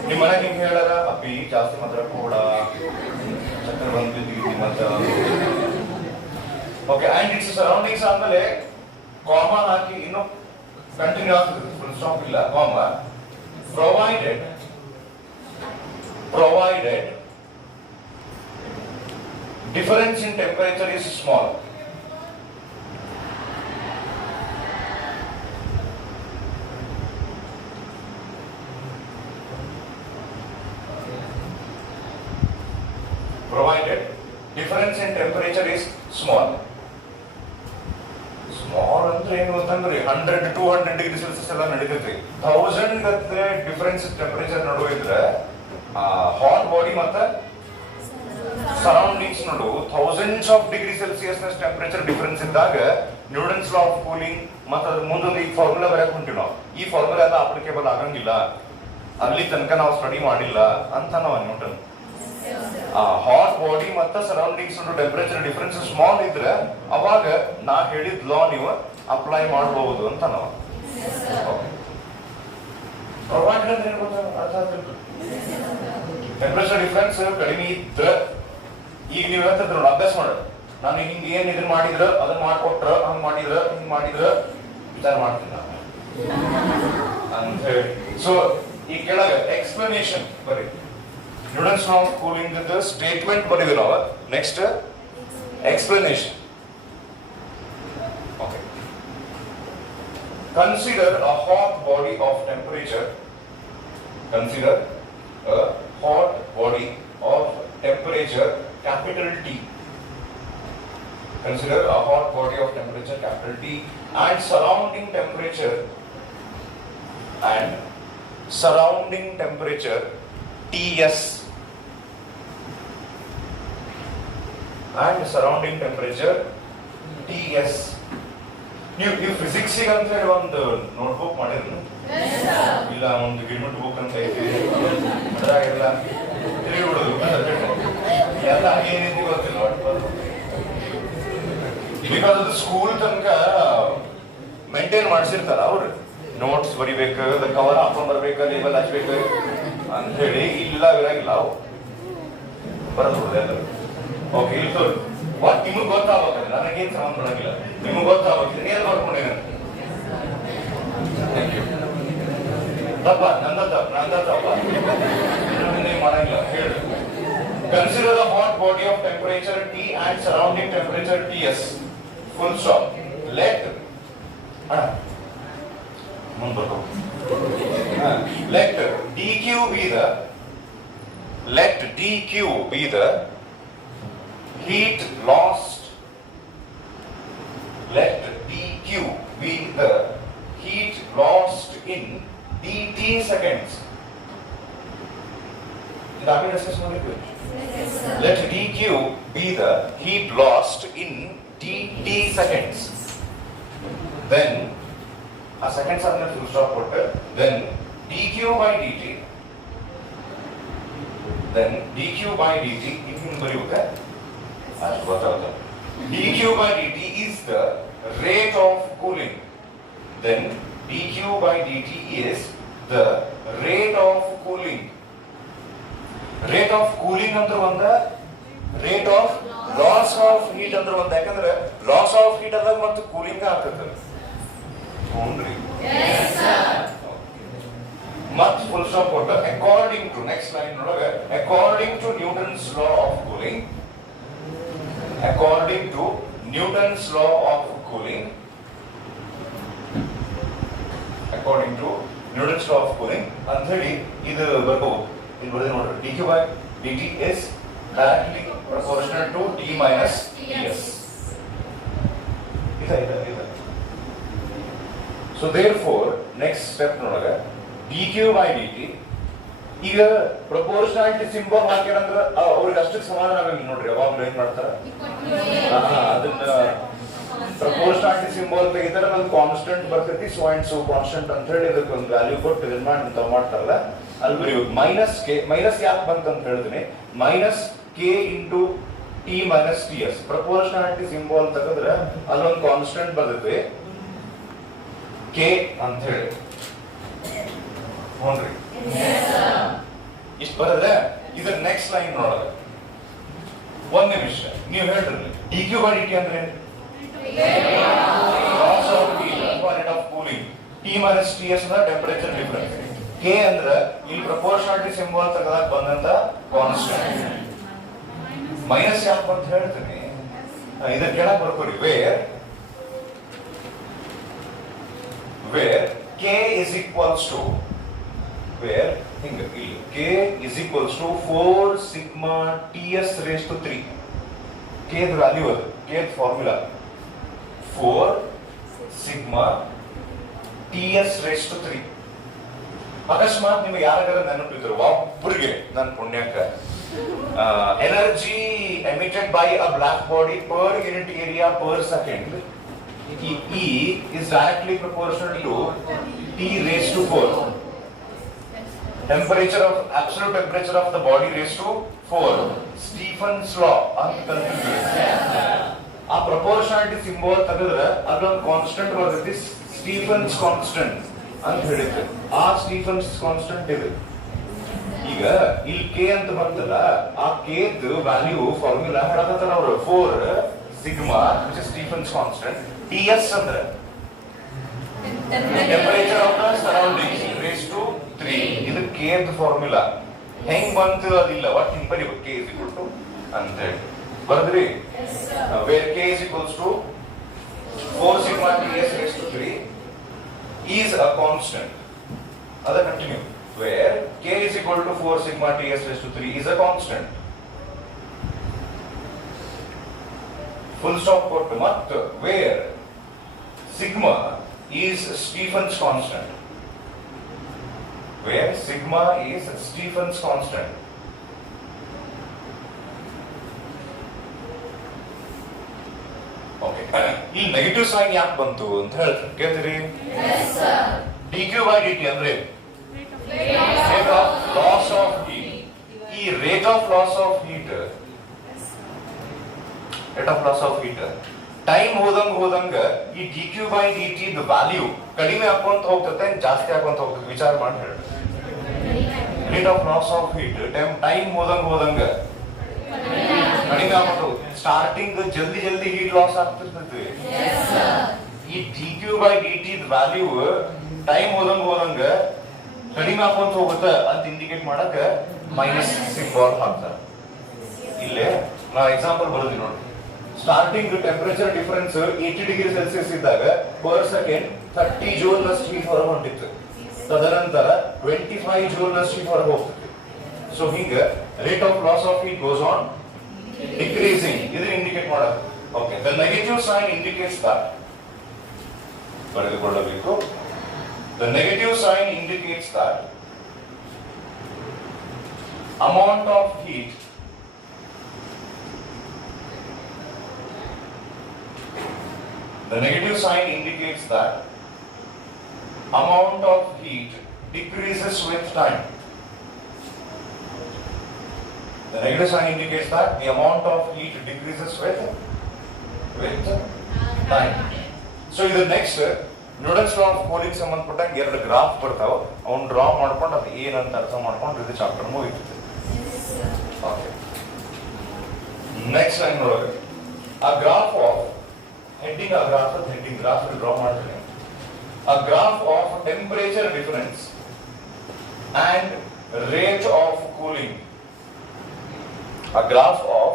ನಿಮ್ಮ ಮನೆಗೆ ಹಿಂಗೆ ಹೇಳಾರ ಅಪ್ಪಿ ಜಾಸ್ತಿ ಮಾತ್ರ ಕೂಡ ಚಕ್ರ ಬಂದಿದ್ದೀವಿ ಮತ್ತ ಓಕೆ. ಅಂಡ್ ಇಟ್ಸ್ ಸರೌಂಡಿಂಗ್ಸ್ ಆದ್ಮೇಲೆ ಕಾಮ ಹಾಕಿ ಇನ್ನು ಕಂಟಿನ್ಯೂ ಆಗ್ತದೆ, ಫುಲ್ ಸ್ಟಾಪ್ ಇಲ್ಲ. ಕಾಮ provided difference in temperature is small. Provided difference in temperature is small. Small ಅಂದ್ರೆ ಏನು ಅಂತಂದ್ರೆ 100-200 ಡಿಗ್ರಿ ಸೆಲ್ಸಿಯಸ್ ಎಲ್ಲ ನಡೀತೈತಿ. 1000 ಗತ್ತೆ ಡಿಫರೆನ್ಸ್ ಟೆಂಪರೇಚರ್ ನಡುವೆ ಇದ್ರೆ ಹಾಟ್ ಬಾಡಿ ಮತ್ತೆ ಸರೌಂಡಿಂಗ್ಸ್ ನಡು thousands of degree Celsius temperature difference ಇದ್ದಾಗ ನ್ಯೂಟನ್ಸ್ ಲಾ ಆಫ್ ಕೂಲಿಂಗ್ ಮತ್ತೆ ಅದ್ರ ಮುಂದೊಂದು ಈ ಫಾರ್ಮುಲಾ ಬರೆಯಕ್ ಹೊಂಟಿವಿ ನಾವು. ಈ ಫಾರ್ಮುಲಾ ಎಲ್ಲ ಅಪ್ಲಿಕೇಬಲ್ ಆಗಂಗಿಲ್ಲ, ಅಲ್ಲಿ ತನಕ ನಾವು ಸ್ಟಡಿ ಮಾಡಿಲ್ಲ ಅಂತ ನಾವು ನ್ಯೂಟನ್. ಹಾಟ್ ಬಾಡಿ ಮತ್ತೆ ಸರೌಂಡಿಂಗ್ಸ್ ಟೆಂಪರೇಚರ್ ಡಿಫರೆನ್ಸ್ ಸ್ಮಾಲ್ ಇದ್ರೆ ಅವಾಗ ನಾ ಹೇಳಿದ ಲಾ ನೀವು ಅಪ್ಲೈ ಮಾಡಬಹುದು ಅಂತ ನಾವು. ಟೆಂಪರೇಚರ್ ಡಿಫರೆನ್ಸ್ ಕಡಿಮೆ ಇದ್ರೆ ಈಗ ನೀವು ಹೇಳ್ತಿದ್ರು ಅಭ್ಯಾಸ ಮಾಡ, ನಾನು ಹಿಂಗ್ ಏನ್ ಇದನ್ನ ಮಾಡಿದ್ರ ಅದನ್ನ ಮಾಡ್ಕೊಟ್ರ ಹಂಗ್ ಮಾಡಿದ್ರ ಹಿಂಗ್ ಮಾಡಿದ್ರ ವಿಚಾರ ಮಾಡ್ತೀನಿ ನಾನು ಅಂತ ಹೇಳಿ. ಸೊ ಈ ಕೆಳಗೆ ಎಕ್ಸ್ಪ್ಲನೇಷನ್ ಬರೀ. Newton's law of cooling is the statement ಬರೀವಿ ನಾವು. Next explanation. Okay. Consider a hot body of temperature. Consider a hot body of temperature capital T. Consider a hot body of temperature capital T and surrounding temperature Ts and surrounding temperature Ts. ನೀವು physics ಅಂತ ಹೇಳಿ ಒಂದು notebook ಮಾಡಿದ್ರು ಇಲ್ಲ, ಒಂದು girmit book ಅಂತ ಐತಿ, ಅದ್ರಾಗೆಲ್ಲ ತಿರುಗಿ ಬಿಡೋದು ಎಲ್ಲ ಏನಿದೆ ಗೊತ್ತಿಲ್ಲ. ಬಿಕಾಸ್ ಅದು ಸ್ಕೂಲ್ ತನಕ ಮೇಂಟೈನ್ ಮಾಡಿಸಿರ್ತಾರ ಅವ್ರು. ನೋಟ್ಸ್ ಬರಿಬೇಕು, ಕವರ್ ಹಾಕೊಂಡ್ ಬರ್ಬೇಕು, ಲೇಬಲ್ ಹಚ್ಬೇಕು ಅಂತ ಹೇಳಿ. ಇಲ್ಲ ಇರಂಗಿಲ್ಲ ಅವು ಬರೋದು ಎಲ್ಲ. ಓಕೆ, ಇಲ್ಲಿ ತೋರಿ ಬಟ್ ನಿಮಗ್ ಗೊತ್ತಾಗಬೇಕಂದ್ರೆ ನನಗೇನ್ ಸಂಬಂಧ ಬರಂಗಿಲ್ಲ, ನಿಮಗ್ ಗೊತ್ತಾಗಬೇಕಿದ್ರೆ ಏನ್ ಮಾಡ್ಕೊಂಡಿದ್ದೇನೆ. ತಪ್ಪ ನಂದ ತಪ್ಪ ಮಾಡಂಗಿಲ್ಲ ಹೇಳಿ. Consider the hot body of temperature T and surrounding temperature Ts. Full stop. Let let dq be the heat lost. Let dq be the heat lost in dt seconds. Let dq be the heat lost in dt seconds. Then a seconds are full stop put. Then dq by dt. Then dq by dt. dq by dt is the rate of cooling. then dq by dt is the rate of cooling. Rate of cooling ಅಂದ್ರೆ ಒಂದ, rate of loss of heat ಅಂದ್ರೆ ಒಂದ. ಯಾಕಂದ್ರೆ loss of heat ಅದಾಗ ಮತ್ತು cooling ಆಗ್ತದೆ. ಹೌದ್ರಿ? Yes sir. ಮತ್ ಫುಲ್ ಸ್ಟಾಪ್ ಕೊಟ್ಟು according to next line ಒಳಗೆ according to Newton's law of cooling, according to Newton's law of cooling, according to Newton's law of cooling ಅಂತ ಹೇಳಿ ಇದು ಬರ್ಕೋಬಹುದು. ಇಲ್ಲಿ ಬರೆದ ನೋಡ್ರಿ, dq by dt is directly proportional to t minus ts. ಇದೆ. So therefore next step ನೋಡಗ dq by dt ಈಗ proportionality symbol ಹಾಕ್ಯಾರಂದ್ರ ಅವ್ರಿಗೆ ಅಷ್ಟಕ್ಕೆ ಸಮಾಧಾನ ಆಗಂಗಿಲ್ಲ ನೋಡ್ರಿ. ಯಾವಾಗ್ಲೂ ಏನ್ ಮಾಡ್ತಾರ, ಅದನ್ನ ಪ್ರಪೋರ್ಷನಾಲಿಟಿ ಸಿಂಬಲ್ ತೆಗಿತಾರೆ, ಒಂದು ಕಾನ್ಸ್ಟೆಂಟ್ ಬರ್ತೈತಿ, ಸೊ ಅಂಡ್ ಸೊ ಕಾನ್ಸ್ಟೆಂಟ್ ಅಂತ ಹೇಳಿ ಇದಕ್ಕೆ ಒಂದು ವ್ಯಾಲ್ಯೂ ಕೊಟ್ಟು ಇದನ್ನ ಮಾಡಿ ಅಂತ ಮಾಡ್ತಾರಲ್ಲ, ಅಲ್ಲಿ ಬರೀ ಮೈನಸ್ ಕೆ. ಮೈನಸ್ ಯಾಕೆ ಬಂತ ಅಂತ ಹೇಳ್ತೀನಿ, minus K into T minus T S. Proportionality symbol ತೆಗೆದ್ರೆ ಅಲ್ಲೊಂದು ಕಾನ್ಸ್ಟೆಂಟ್ ಬರ್ತೈತಿ ಕೆ ಅಂತ ಹೇಳಿ. ನೋಡ್ರಿ, ಇಷ್ಟು ಬರದ್ರೆ ಇದ್ರ ನೆಕ್ಸ್ಟ್ ಲೈನ್ ನೋಡೋದು. ಒಂದ್ ನಿಮಿಷ ನೀವು ಹೇಳ್ರಿ, d Q by d T ಅಂದ್ರೆ ಲಾಸ್ ಆಫ್ ಹೀಟ್ ಅಥವಾ rate of cooling. T minus T S ಅಂದ್ರೆ ಟೆಂಪರೇಚರ್ ಡಿಫರೆನ್ಸ್. ಕೆ ಅಂದ್ರೆ ಇಲ್ಲಿ ಪ್ರಪೋರ್ಷನಾಲಿಟಿ ಸಿಂಬಲ್ ತೆಗೆದಾಗ ಬಂದಂತ ಕಾನ್ಸ್ಟೆಂಟ್. ಮೈನಸ್ ಯಾಕೆ ಅಂತ ಹೇಳ್ತೀನಿ, ಇದನ್ನ ಕೆಳಗೆ ಬರ್ಕೊಡಿ. Where k is equals to, where k is equals to 4 sigma ts raised to 3. K the value is, K the formula 4 sigma ts raised to 3. ಅಕಸ್ಮಾತ್ ನಿಮಗೆ ಯಾರಿಗಾರ ನೆನಪಿದ್ರು, ಒಬ್ಬರಿಗೆ ನನ್ನ ಪುಣ್ಯಕ್ಕ energy emitted by a black body per unit area per second, E is directly proportional to T raised to 4. Temperature of absolute temperature of the body raised to 4. Stephen's law ಅಂತ ಕಲ್ತಿದ್ವಿ. ಆ proportionality symbol ತೆಗೆದ್ರೆ ಅಲ್ಲೊಂದು constant ಬರ್ತೈತಿ, Stephen's constant ಅಂತ ಹೇಳಿದ್ರು. ಆ Stephen's constant ಇದೆ. ಈಗ ಇಲ್ಲಿ ಕೆ ಅಂತ ಬಂತಲ್ಲ, ಆ ಕೇದ್ ವ್ಯಾಲ್ಯೂ ಫಾರ್ಮುಲಾ ಹೇಳಕತ್ತಾರ ಅವರು. 4 sigma which is Stephen's constant, T S ಅಂದ್ರೆ temperature of the surroundings raise to 3. ಇದು ಕೆ ದ ಫಾರ್ಮುಲಾ. ಹೆಂಗ್ ಬಂತು ಅದಿಲ್ಲ, ಒಟ್ಟು ಹಿಂಗ್ ಬರೀಬೇಕು. ಕೆ ಇಸ್ ಈಕ್ವಲ್ ಟು ಅಂತ ಹೇಳಿ ಬರದ್ರಿ. Where k is equals to 4 sigma T S raise to 3 is a constant. ಅದ continue. Where k is equal to 4 sigma T S raise to 3 is a constant. Full stop ಕೊಟ್ಟು ಮತ್ತು where sigma is Stephen's constant, where sigma is Stephen's constant. Okay. ಈ negative sign ಯಾಕೆ ಬಂತು ಅಂತ ಹೇಳ್ತಾರೆ, ಕೇಳ್ತೀರಿ? Yes sir. dq by dt ಅಂದ್ರೆ rate of loss of heat. ಈ rate of loss of heat, rate of loss of heat time ಹೋದಂಗ ಈ d Q by d t value ಕಡಿಮೆ ಹಾಕೊಂತ ಹೋಗ್ತದೆ, ಜಾಸ್ತಿ ಹಾಕೊಂತ ಹೋಗ್ತದೆ. ವಿಚಾರ ಮಾಡಿ ಹೇಳಿ. Rate of loss of heat time ಹೋದಂಗ ಕಡಿಮೆ ಹಾಕೊಂಡು ಸ್ಟಾರ್ಟಿಂಗ್ ಜಲ್ದಿ ಹೀಟ್ ಲಾಸ್ ಆಗ್ತಿರ್ತೈತಿ. ಈ d Q by d t value time ಹೋದಂಗ ಕಡಿಮೆ ಹಾಕೊಂತ ಹೋಗುತ್ತೆ ಅಂತ ಇಂಡಿಕೇಟ್ ಮಾಡಕ ಮೈನಸ್ ಸಿಂಬಲ್ ಹಾಕ್ತಾರೆ. ಇಲ್ಲೇ ನಾ ಎಕ್ಸಾಂಪಲ್ ಬರೋದಿ ನೋಡಿ. Starting temperature difference 80 degree Celsius ಇದ್ದಾಗ ಪರ್ ಸೆಕೆಂಡ್ 30 ಜೂಲ್ ನಷ್ಟು ಹೀಟ್ ಹೊರಗೆ ಹೊಂಟಿತ್ತು. ತದನಂತರ 25 ಜೂಲ್ ನಷ್ಟು ಹೀಟ್ ಹೊರಗೆ ಹೋಗ್ತದೆ. ಸೊ ಹಿಂಗ rate of loss of heat goes on decreasing. ಇದನ್ನ ಇಂಡಿಕೇಟ್ ಮಾಡೋದು. Okay, the negative sign indicates that. ಬರೆದುಕೊಳ್ಳಬೇಕು. The negative sign indicates that amount of heat The negative sign indicates that amount of heat decreases with time. The negative sign indicates that the amount of heat decreases with time. So the next Newton's law of cooling ಸಂಬಂಧಪಟ್ಟಂಗೆ 2 graph ಬರ್ತಾವ, ಅವ್ನು draw ಮಾಡ್ಕೊಂಡು ಅದು ಏನಂತ ಅರ್ಥ ಮಾಡ್ಕೊಂಡು ಇದು chapter ಮುಗಿತದೆ. ಓಕೆ, ನೆಕ್ಸ್ಟ್ ಲೈನ್ ನೋಡೋದು ಆ ಗ್ರಾಫ್ ಆಫ್ ಹೆಡ್ಡಿಂಗ್, ಆ ಗ್ರಾಫ್ ಹೆಡ್ಡಿಂಗ್ ಗ್ರಾಫ್ ಡ್ರಾ ಮಾಡ್ತೀನಿ. A graph of temperature difference and rate of cooling. A graph of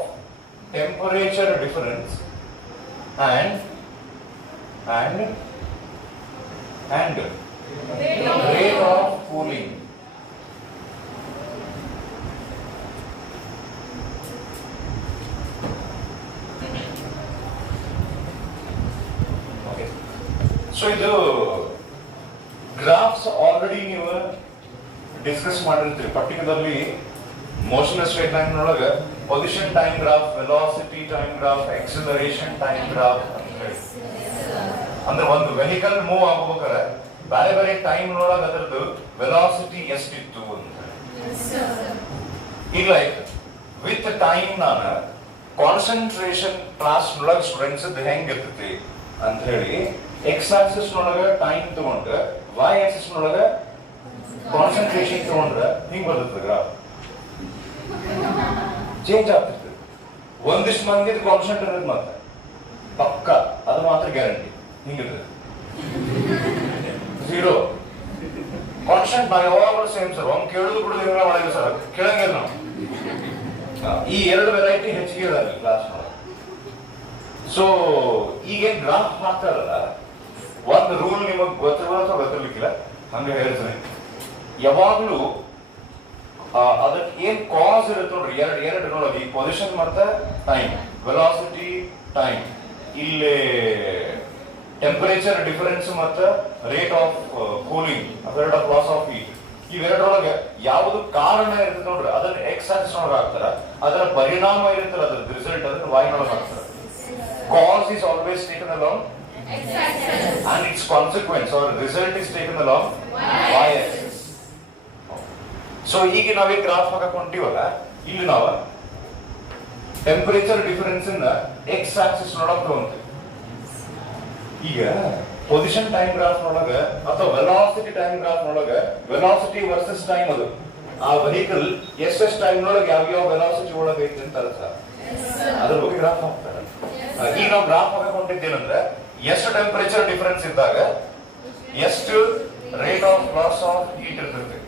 temperature difference and rate of cooling. Okay. So ಇದು graphs already ನೀವು discuss ಮಾಡಿರ್ತೀರಿ. Particularly motion straight line ಒಳಗೆ position time graph, velocity time graph, acceleration time graph ಅಂತ ಹೇಳಿ. ಅಂದ್ರೆ ಒಂದು vehicle move ಆಗ್ಬೇಕಾದ್ರೆ ಬೇರೆ ಬೇರೆ ಟೈಮ್ ಒಳಗೆ ಅದರದ್ದು ವೆಲಾಸಿಟಿ ಎಷ್ಟಿತ್ತು ಅಂತ ಈಗ ಲೈಕ್ ವಿತ್ ಟೈಮ್ ನಾನು ಕಾನ್ಸಂಟ್ರೇಷನ್ ಕ್ಲಾಸ್ ಒಳಗೆ ಸ್ಟೂಡೆಂಟ್ಸ್ ಹೆಂಗಿರ್ತೈತಿ ಅಂತ ಹೇಳಿ ಎಕ್ಸ್ ಆಕ್ಸಿಸ್ ನೊಳಗ ಟೈಮ್ ತಗೊಂಡ್ರೆ ವೈ ಆಕ್ಸಿಸ್ ನೊಳಗ ಕಾನ್ಸಂಟ್ರೇಷನ್ ತಗೊಂಡ್ರೆ ಹಿಂಗ್ ಬರ್ತದೆ ಗ್ರಾಫ್, ಚೇಂಜ್ ಆಗ್ತಿರ್ತದೆ. ಒಂದಿಷ್ಟು ಮಂದಿ ಕಾನ್ಸ್ಟೆಂಟ್ ಇರೋದು ಮಾತ್ರ ಪಕ್ಕ, ಅದು ಮಾತ್ರ ಗ್ಯಾರಂಟಿ ಹಿಂಗಿರ್ತದೆ. ಝೀರೋ ಕಾನ್ಸ್ಟೆಂಟ್ ನಾವು ಯಾವಾಗಲೂ ಸೇಮ್ ಸರ್, ಒಮ್ಮೆ ಕೇಳುದು ಬಿಡುದು ಮಾಡಿಲ್ಲ ಸರ್, ಕೇಳಂಗಿಲ್ಲ ನಾವು. ಈ 2 ವೆರೈಟಿ ಹೆಚ್ಚಿಗೆ ಇದಾವೆ ಕ್ಲಾಸ್ ನೊಳಗೆ. ಸೊ ಈಗೇನ್ ಗ್ರಾಫ್ ಮಾಡ್ತಾರಲ್ಲ, ಒಂದು ರೂಲ್ ನಿಮಗ್ ಗೊತ್ತಿರೋ ಅಥವಾ ಗೊತ್ತಿರ್ಲಿಕ್ಕಿಲ್ಲ, ಹಂಗೆ ಹೇಳ್ತೀನಿ. ಯಾವಾಗ್ಲೂ ಅದಕ್ಕೆ ಏನ್ ಕಾಸ್ ಇರುತ್ತೆ ನೋಡ್ರಿ, ಎರಡು ನೋಡೋದು, ಈ ಪೊಸಿಷನ್ ಮತ್ತೆ ಟೈಮ್, ವೆಲಾಸಿಟಿ ಟೈಮ್, ಇಲ್ಲಿ ಟೆಂಪರೇಚರ್ ಡಿಫರೆನ್ಸ್ ಮತ್ತೆ rate of cooling, rate of loss of heat. ಇವೆರಡರೊಳಗೆ ಯಾವುದು ಕಾರಣ ಇರುತ್ತೆ ನೋಡ್ರಿ, ಅದನ್ನ ಎಕ್ಸ್ ಆಕ್ಸಿಸ್ ಒಳಗೆ ಹಾಕ್ತಾರ, ಅದರ ಪರಿಣಾಮ ಇರುತ್ತಲ್ಲ, ಅದ್ರ ರಿಸಲ್ಟ್ ಅದನ್ನ ವೈ ನೊಳಗೆ ಹಾಕ್ತಾರ. Cause is always taken along and its consequence or result is taken along y-axis. So ಈಗ ನಾವೇ ಗ್ರಾಫ್ ಹಾಕೊಂತೀವಲ್ಲ, ಇಲ್ಲಿ ನಾವು ಟೆಂಪರೇಚರ್ ಡಿಫರೆನ್ಸ್ ಇಂದ ಎಕ್ಸ್ ಆಕ್ಸಿಸ್ ನೊಳಗೆ ತಗೊಂತೀವಿ. ಈಗ ಪೊಸಿಷನ್ ಟೈಮ್ ಗ್ರಾಫ್ ನೊಳಗ ಅಥವಾ ವೆಲಾಸಿಟಿ ಟೈಮ್ ಗ್ರಾಫ್ ನೊಳಗ ವೆಲಾಸಿಟಿ ವರ್ಸಸ್ ಟೈಮ್, ಅದು ಆ ವೆಹಿಕಲ್ ಎಷ್ಟೆಷ್ಟು ಟೈಮ್ ನೊಳಗೆ ಯಾವ ವೆಲಾಸಿಟಿ ಒಳಗೆ ಐತಿ ಅಂತ ಅರ್ಥ, ಅದ್ರ ಬಗ್ಗೆ ಗ್ರಾಫ್ ಹಾಕ್ತಾರೆ. ಈಗ ನಾವು ಗ್ರಾಫ್ ಹಾಕೊಂಡಿದ್ದೇನಂದ್ರೆ ಎಷ್ಟು ಟೆಂಪರೇಚರ್ ಡಿಫರೆನ್ಸ್ ಇದ್ದಾಗ ಎಷ್ಟು rate of loss of heat ಇರ್ತದೆ.